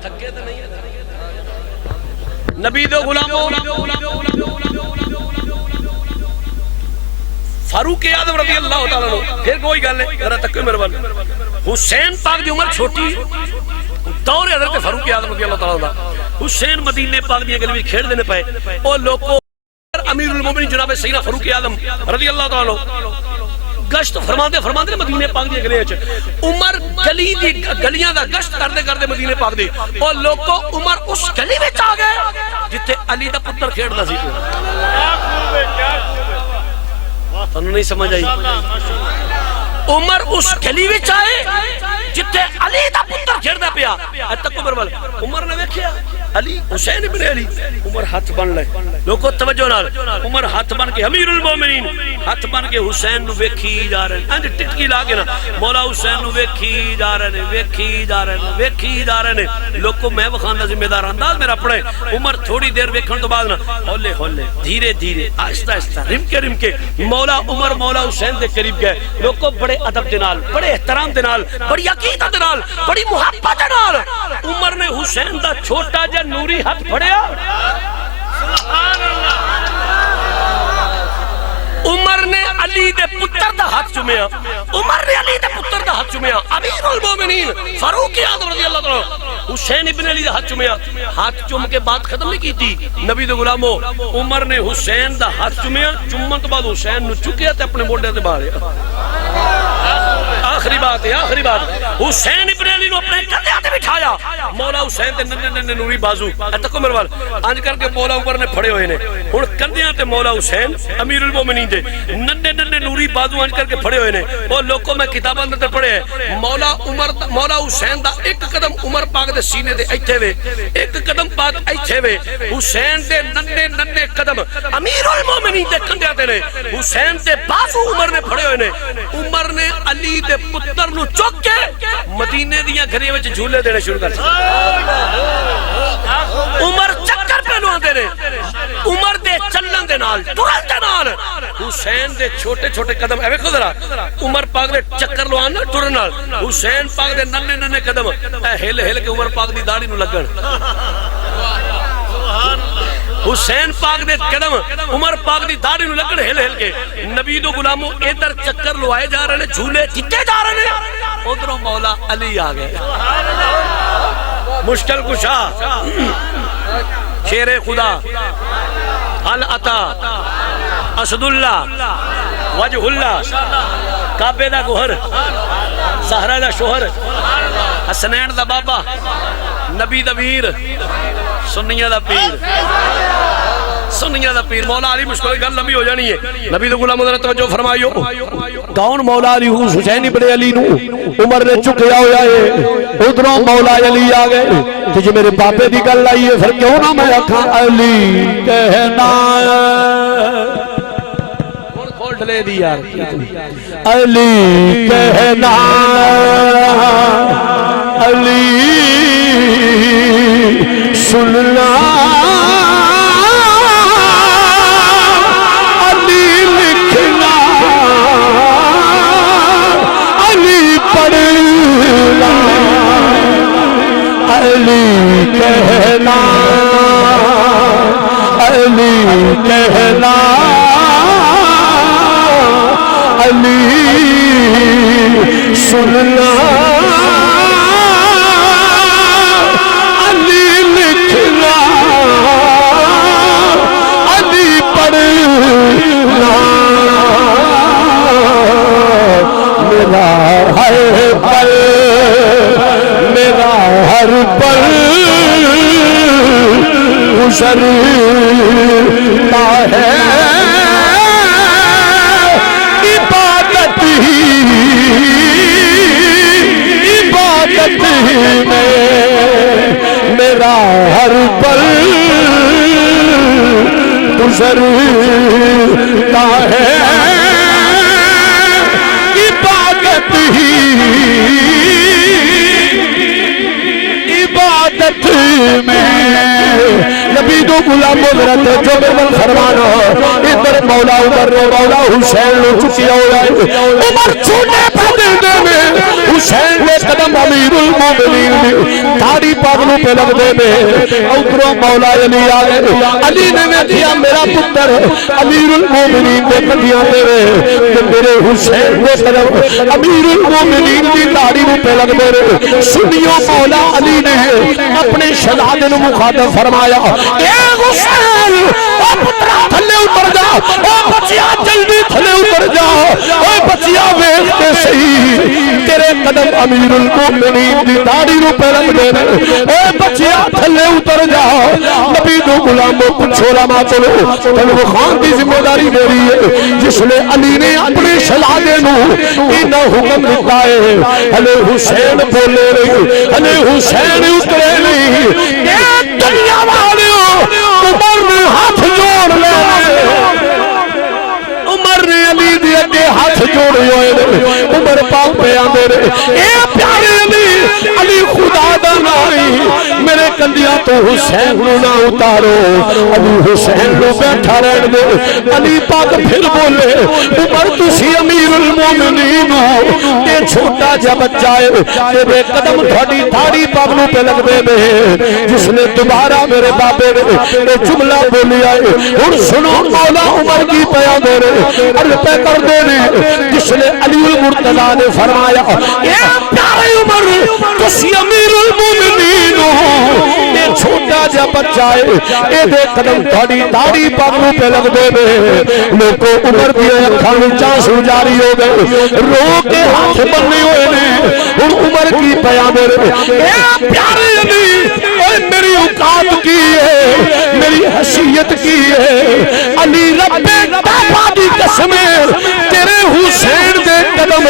تھکے تو نہیں نبی دو غلاموں فاروق اعظم رضی اللہ تعالیٰ عنہ پھر کوئی گل نہیں ذرا تک میرے بال حسین پاک دی عمر چھوٹی دور حضرت فاروق اعظم رضی اللہ تعالیٰ عنہ حسین مدینے پاک دی گلی وچ کھیڈ دینے پئے او لوکو امیر المومنین جناب سیدنا فاروق اعظم رضی اللہ تعالیٰ عنہ گشت فرماندے مدینے پاک دی گلیاں وچ عمر گلی دی گلیاں دا گشت کردے مدینے پاک دی او لوکو عمر اس گلی وچ آ گئے جتھے علی دا پتر کھیڈدا سی تانوں نہیں سمجھ آئی عمر اس گلی وچ آئے جتھے علی دا پتر کھیڈدا پیا تک عمر وال عمر نے ویکھیا علی حسین ابن علی عمر ہاتھ بن لے لوگوں توجہ نال عمر ہاتھ بن کے امیر المومنین ہاتھ بن کے حسین نو ویکھی جا رہے ہیں انج ٹٹکی لا کے نا مولا حسین نو ویکھی جا رہے ہیں ویکھی جا رہے ہیں لوگوں میں وکھاندا ذمہ دار انداز میرا اپنے عمر تھوڑی دیر ویکھن تو بعد نا ہولے ہولے دھیرے دھیرے آہستہ آہستہ رم کے مولا عمر مولا حسین دے قریب گئے لوگوں بڑے ادب دے نال بڑے احترام دے نال بڑی عقیدت دے نال بڑی محبت دے نال عمر نے حسین دا چھوٹا جا نوری ہاتھ پھڑیا سبحان اللہ عمر نے علی دے پتر دا ہاتھ چومیا امیر المومنین فاروق اعظم رضی اللہ تعالیٰ حسین ابن علی دا ہاتھ چومیا ہاتھ چوم کے بعد ختم نہیں کی تھی نبی دے غلاموں عمر نے حسین دا ہاتھ چومیا چومن تو بعد حسین نو چکیا تے اپنے موڈے تے باریا آخری بات حسین ابن علی نو اپنے کندھے تے بٹھایا مولا حسین تے ننے نوری بازو تکو میرے وال انج کر کے مولا عمر نے پھڑے ہوئے نے ہن کندھیاں تے مولا حسین امیر المومنین دے ننے نوری بازو انج کر کے پھڑے ہوئے نے او لوکو میں کتاباں تے پڑھے مولا حسین دا ایک قدم عمر پاک دے سینے دے ایتھے وے ایک قدم پاک ایتھے وے حسین دے ننے قدم امیر المومنین دے کندھیاں تے نے حسین دے بازو عمر نے پھڑے ہوئے نے عمر نے علی دے پتر نو چک کے مدینے دیاں گھریاں وچ جھولے دینے شروع کر عمر چکر پہ لو آندے نے عمر دے چلن دے نال ٹرن دے نال حسین دے چھوٹے چھوٹے قدم اے ویکھو ذرا عمر پاک دے چکر لو آن ٹرن نال حسین پاک دے ننے قدم اے ہل کے عمر پاک دی داڑھی نو لگن حسین پاک دے قدم عمر پاک دی داڑھی نو لگن ہل کے نبی دو غلاموں ادھر چکر لوائے جا رہے ہیں جھولے جتے جا رہے ہیں ادھروں مولا علی آ گئے مشکل کشا شیر خدا العطا اسد اللہ وجہ اللہ کعبے دا گوہر زہرا دا شوہر حسنین دا بابا نبی دا ویر سنیہ دا پیر مولا علی مشکل گل لمبی ہو جانی ہے نبی دے غلاموں ذرا توجہ فرمائیو کون مولا علی حسین ابن علی نو عمر نے چکیا ہویا ہے ادھروں مولا علی آ گئے کہ جو میرے پاپے دی گل آئی ہے پھر کیوں نہ میں آکھاں علی کہنا کھول ڈلے دی یار علی کہنا علی سننا علی کہنا علی سننا علی لکھنا علی پڑھنا میرا ہر پل ہر پل گزرتا ہے عبادت میں میرا ہر پل گزرتا ہے عبادت میں نبی دو غلاموں ذرا توجہ بل فرمانا ادھر مولا عمر نے مولا حسین نو چکیا ہوا ہے عمر چھوٹے پردے میں حسین نے قدم امیر المومنین دی داڑھی پاک نو پہ لگ دے میں ادھروں مولا علی آ گئے علی نے ویکھیا میرا پتر امیر المومنین دے قدیاں دے تے میرے حسین نے قدم امیر المومنین دی داڑھی نو پہ لگ دے سنیو مولا علی نے اپنے شہزادے نو مخاطب فرمایا اے حسین او پترا تھلے اتر جا او بچیا جلدی تھلے اتر جا او بچیا ویکھ تے صحیح تیرے قدم امیر المومنین دی داڑھی نو پہ لگ دے اے بچیا تھلے اتر جا نبی دو غلاموں پچھو راما چلو تنو خان دی ذمہ داری میری ہے جس نے علی نے اپنے شہزادے نو اینا حکم دیتا ہے علی حسین بولے نہیں علی حسین اترے نہیں اے دنیا والیوں عمر نے ہاتھ جوڑ لے عمر نے علی دے اگے ہاتھ جوڑے ہوئے عمر پاک پہ آندے رہے اے پیارے علی خدا دا نائی میرے کندیاں تو حسین نو نہ اتارو علی حسین نو بیٹھا رہن دے علی پاک پھر بولے عمر تسی امیر المومنین ہو تے چھوٹا جا بچہ ہے تے قدم تھوڑی داڑھی پاک نو پہ لگ دے میں جس نے دوبارہ میرے بابے نے جملہ بولیا ہے اور سنو مولا عمر کی پیام دے رہے عرض پہ کر دے رہے جس نے علی المرتضیٰ نے فرمایا اے پیارے عمر تسی امیر المومنین ہو یہ چھوٹا جا بچہ ہے اے دے قدم تھوڑی داڑھی پاک نو پہ لگ دے میں لوگوں عمر دی اکھاں چانسو جاری ہو گئے رو کے ہاتھ بننے ہوئے نے اور عمر کی پیام دے رہے اے پیارے علی اے میری اوقات کی ہے میری حیثیت کی ہے علی رب کعبہ دی قسم تیرے حسین دے قدم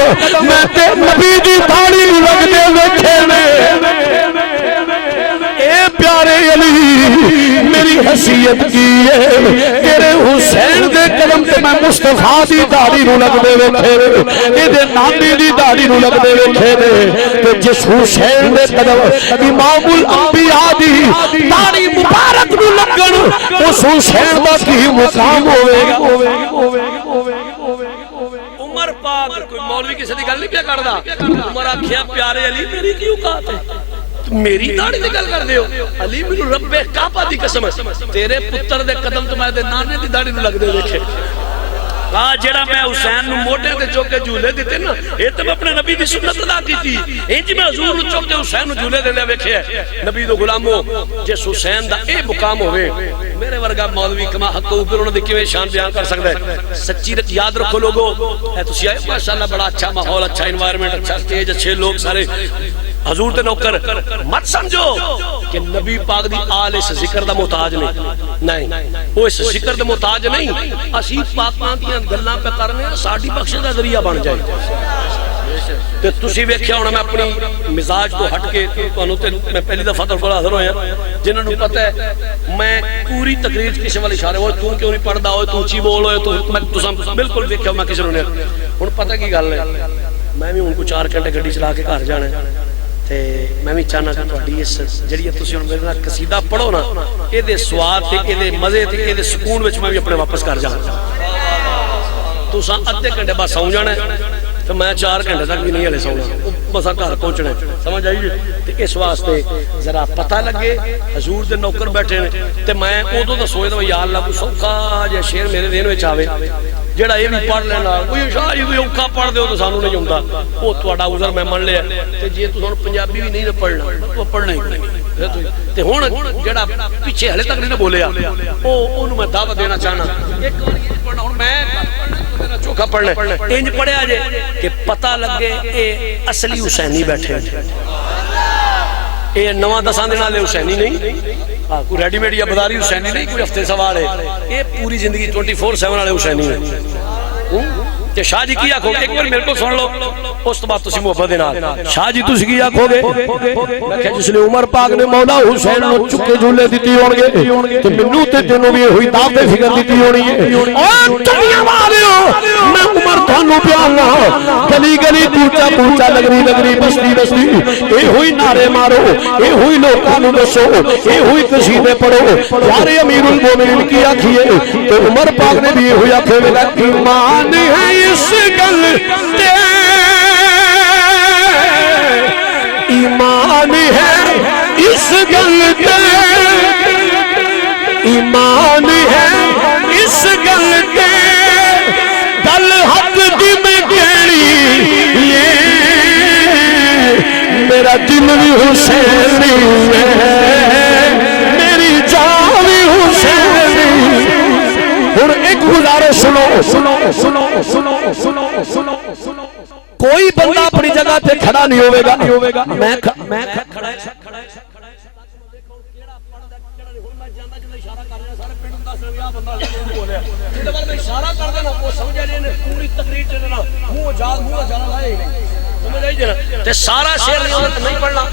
میں تے نبی دی داڑھی لگ دے ویکھے نے اے پیارے علی میری حیثیت کی ہے تیرے حسین دے قدم تے میں مصطفیٰ دی داڑھی نو لگ دے ویکھے اے دے نامی دی داڑھی نو لگ دے ویکھے تے جس حسین دے قدم امام الانبیاء دی داڑھی مبارک نو لگن اس حسین دا کی مقام ہوئے گا عمر پاک کوئی مولوی کسی دی گل نہیں پیا کردا عمر آکھیا پیارے علی میری کی اوقات ہے میری داڑھی دی گل کر دیو علی مینوں رب کعبہ دی قسم تیرے پتر دے قدم تو میں دے نانے دی داڑھی نو لگ دے ویکھے جڑا میں حسین نو موٹے تے چوک کے جھولے دیتے نا اے تے میں اپنے نبی دی سنت ادا کیتی انج میں حضور نو چوک کے حسین نو جھولے دے لے ویکھے نبی دو غلاموں جس حسین دا اے مقام ہوئے میرے ورگا مولوی کما حق ہو پھر انہوں نے کیویں شان بیان کر سکدا ہے سچی یاد رکھو لوگو اے تسی آئے ماشاءاللہ بڑا اچھا ماحول اچھا انوائرمنٹ اچھا سٹیج اچھے لوگ سارے حضور تے نوکر مت سمجھو کہ نبی پاک دی آل اس ذکر دا محتاج نہیں وہ اس ذکر دا محتاج نہیں اسی پاکاں دیاں گلاں پہ کرنے ساڈی بخشش دا ذریعہ بن جائے تے تسی ویکھیا ہونا میں اپنی مزاج تو ہٹ کے تانوں تے میں پہلی دفعہ تہاڈے کول حاضر ہویا جنہاں نوں پتہ ہے میں پوری تقریر کسے والے اشارے ہوئے تو کیوں نہیں پڑھدا ہوئے تو اونچی بول ہوئے تو میں تساں بالکل ویکھیا میں کسے نوں نہیں ہن پتہ کی گل ہے میں بھی ہن کو 4 گھنٹے گڈی چلا کے گھر جانا ہے تے میں بھی چاہنا کہ تہاڈی اس جڑی تسی ہن میرے نال قصیدہ پڑھو نا اے دے سواد تے اے دے مزے تے اے دے سکون وچ میں بھی اپنے واپس گھر جانا تساں ادھے گھنٹے بعد سو جانا تو میں 4 گھنٹے تک بھی نہیں ہلے سونا بس گھر پہنچنا سمجھ آئیے تے اس واسطے ذرا پتہ لگے حضور دے نوکر بیٹھے نے تے میں ادوں دا سوچدا یا اللہ کوئی سوکھا جہا شعر میرے ذہن وچ آوے جڑا یہ بھی پڑھ لینا کوئی شاہ جی کوئی اوکھا پڑھ دیو تو سانوں نہیں ہوندا وہ تہاڈا عذر میں من لیا تے جے تساں پنجابی بھی نہیں پڑھنا تو پڑھنا ہی نہیں تے ہن جڑا پیچھے ہلے تک نہیں بولیا او اونوں میں دعوت دینا چاہنا ایک واری یہ پڑھنا ہن میں چوکھا پڑھنا انج پڑھیا جے کہ پتہ لگے اے اصلی حسینی بیٹھے اے نواں دساں دے نال حسینی نہیں کوئی ریڈی میڈ یا بازاری حسینی نہیں کوئی ہفتے سوال ہے یہ پوری زندگی 24/7 والے حسینی ہیں تے شاہ جی کی آکھو گے ایک بار میرے کو سن لو اس تو بعد تسی محبت دے نال شاہ جی تسی کی آکھو گے میں کہ جس نے عمر پاک نے مولا حسین نو چکے جھولے دیتی ہون گے تے منوں تے تینوں بھی ہوئی دعوت فکر دیتی ہونی ہے او دنیا والیو میں عمر تھانوں پیارنا گلی گلی کوچا کوچا لگری لگری بستی بستی اے ہوئی نعرے مارو اے ہوئی لوکاں نوں دسو اے ہوئی قصیدے پڑھو پیارے امیر المومنین کی آکھیے تو عمر پاک نے بھی ہوئی آکھے ویلا ایمان ہے اس گل تے ایمان ہے اس گل تے ایمان ہے اس گل تے گل حق دی میں کیڑی یہ میرا دل بھی حسینی ہے میری جان بھی حسینی اور ایک گزارش سنو سنو سنو سنو سنو سنو سنو کوئی بندہ اپنی جگہ تے کھڑا نہیں ہوئے گا میں کھڑا اشارہ کر دینا وہ سمجھے نہیں پوری تقریر چلنا منہ جال لائے سمجھ آئی جنا تے سارا شعر نہیں پڑھنا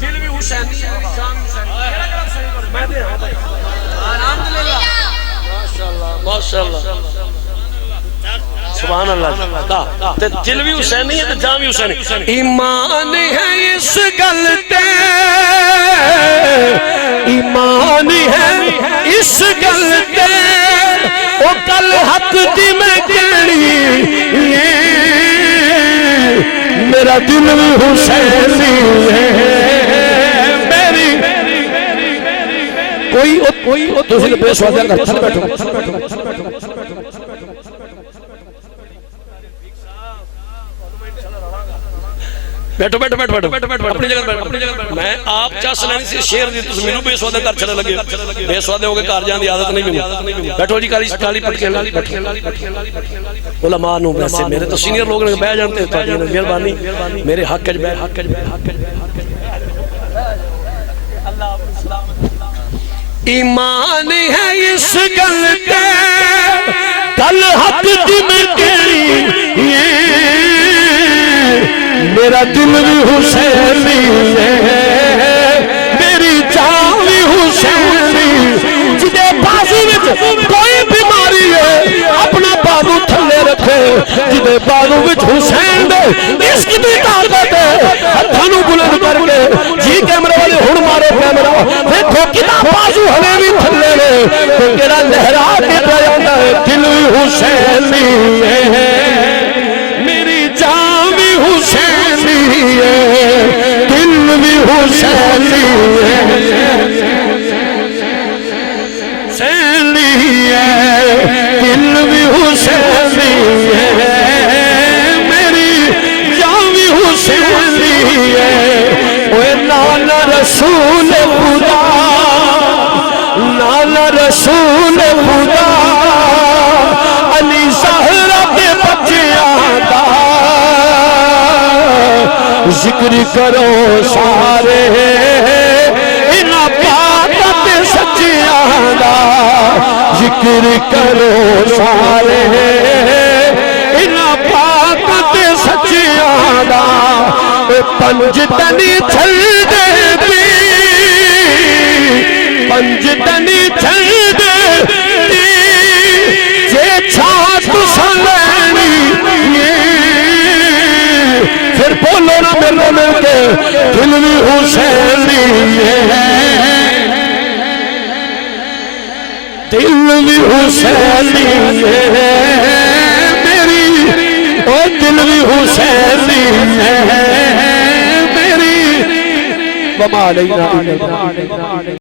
دل بھی حسین شان حسین میں دے ہاں بھائی الحمدللہ ماشاءاللہ ماشاءاللہ سبحان اللہ تے دل بھی حسینی ہے تے جان بھی حسینی ایمان ہے اس گل تے ایمان ہے اس گل تے او کل حق دی میں کیڑی میرا دل بھی حسینی ہے میری کوئی تسی بے سوادہ کر تھل بیٹھو اپنی جگہ میں آپ چاس لینی سے شیر دی تو مینوں بے سوادے کر چھڑے لگے بے سوادے ہو کے کار جان دی عادت نہیں مینوں بیٹھو جی کالی پٹکے علماء نو ویسے میرے تو سینئر لوگ نے بیٹھ جانتے تھے مہربانی میرے حق وچ بیٹھ ایمان ہے اس گل تے کل حق دی میں کیڑی میرا دل بھی حسینی ہے میری جان بھی حسینی جدے بازو وچ کوئی بیماری ہے اپنا بازو تھلے رکھے جدے بازو وچ حسین دے عشق دی طاقت ہے ہتھاں نوں بلند کر کے جی کیمرے والے ہن مارو کیمرہ دیکھو کتنا بازو ہمیں بھی تھلے نے تو کیڑا لہرا کے پیا جاندا ہے دل بھی حسینی ہے میری جان بھی حسینی ہے دل بھی حسینی ہے حسینی ہے دل بھی حسینی ہے میری جان بھی حسینی ہے اوے نانا رسول خدا نانا رسول خدا علی زہرا دے بچیاں دا ذکر کرو سارے انہاں پاک تے سچیاں دا ذکر کرو سارے انہاں پاک تے سچیاں دا پنج تنی چھل دے پی پنج تنی چھل دے پی جے چھات سلینی پھر بولو نا میرے مل کے دل بھی حسینی ہے دل بھی حسینی ہے میری او دل بھی حسینی ہے میری وما علینا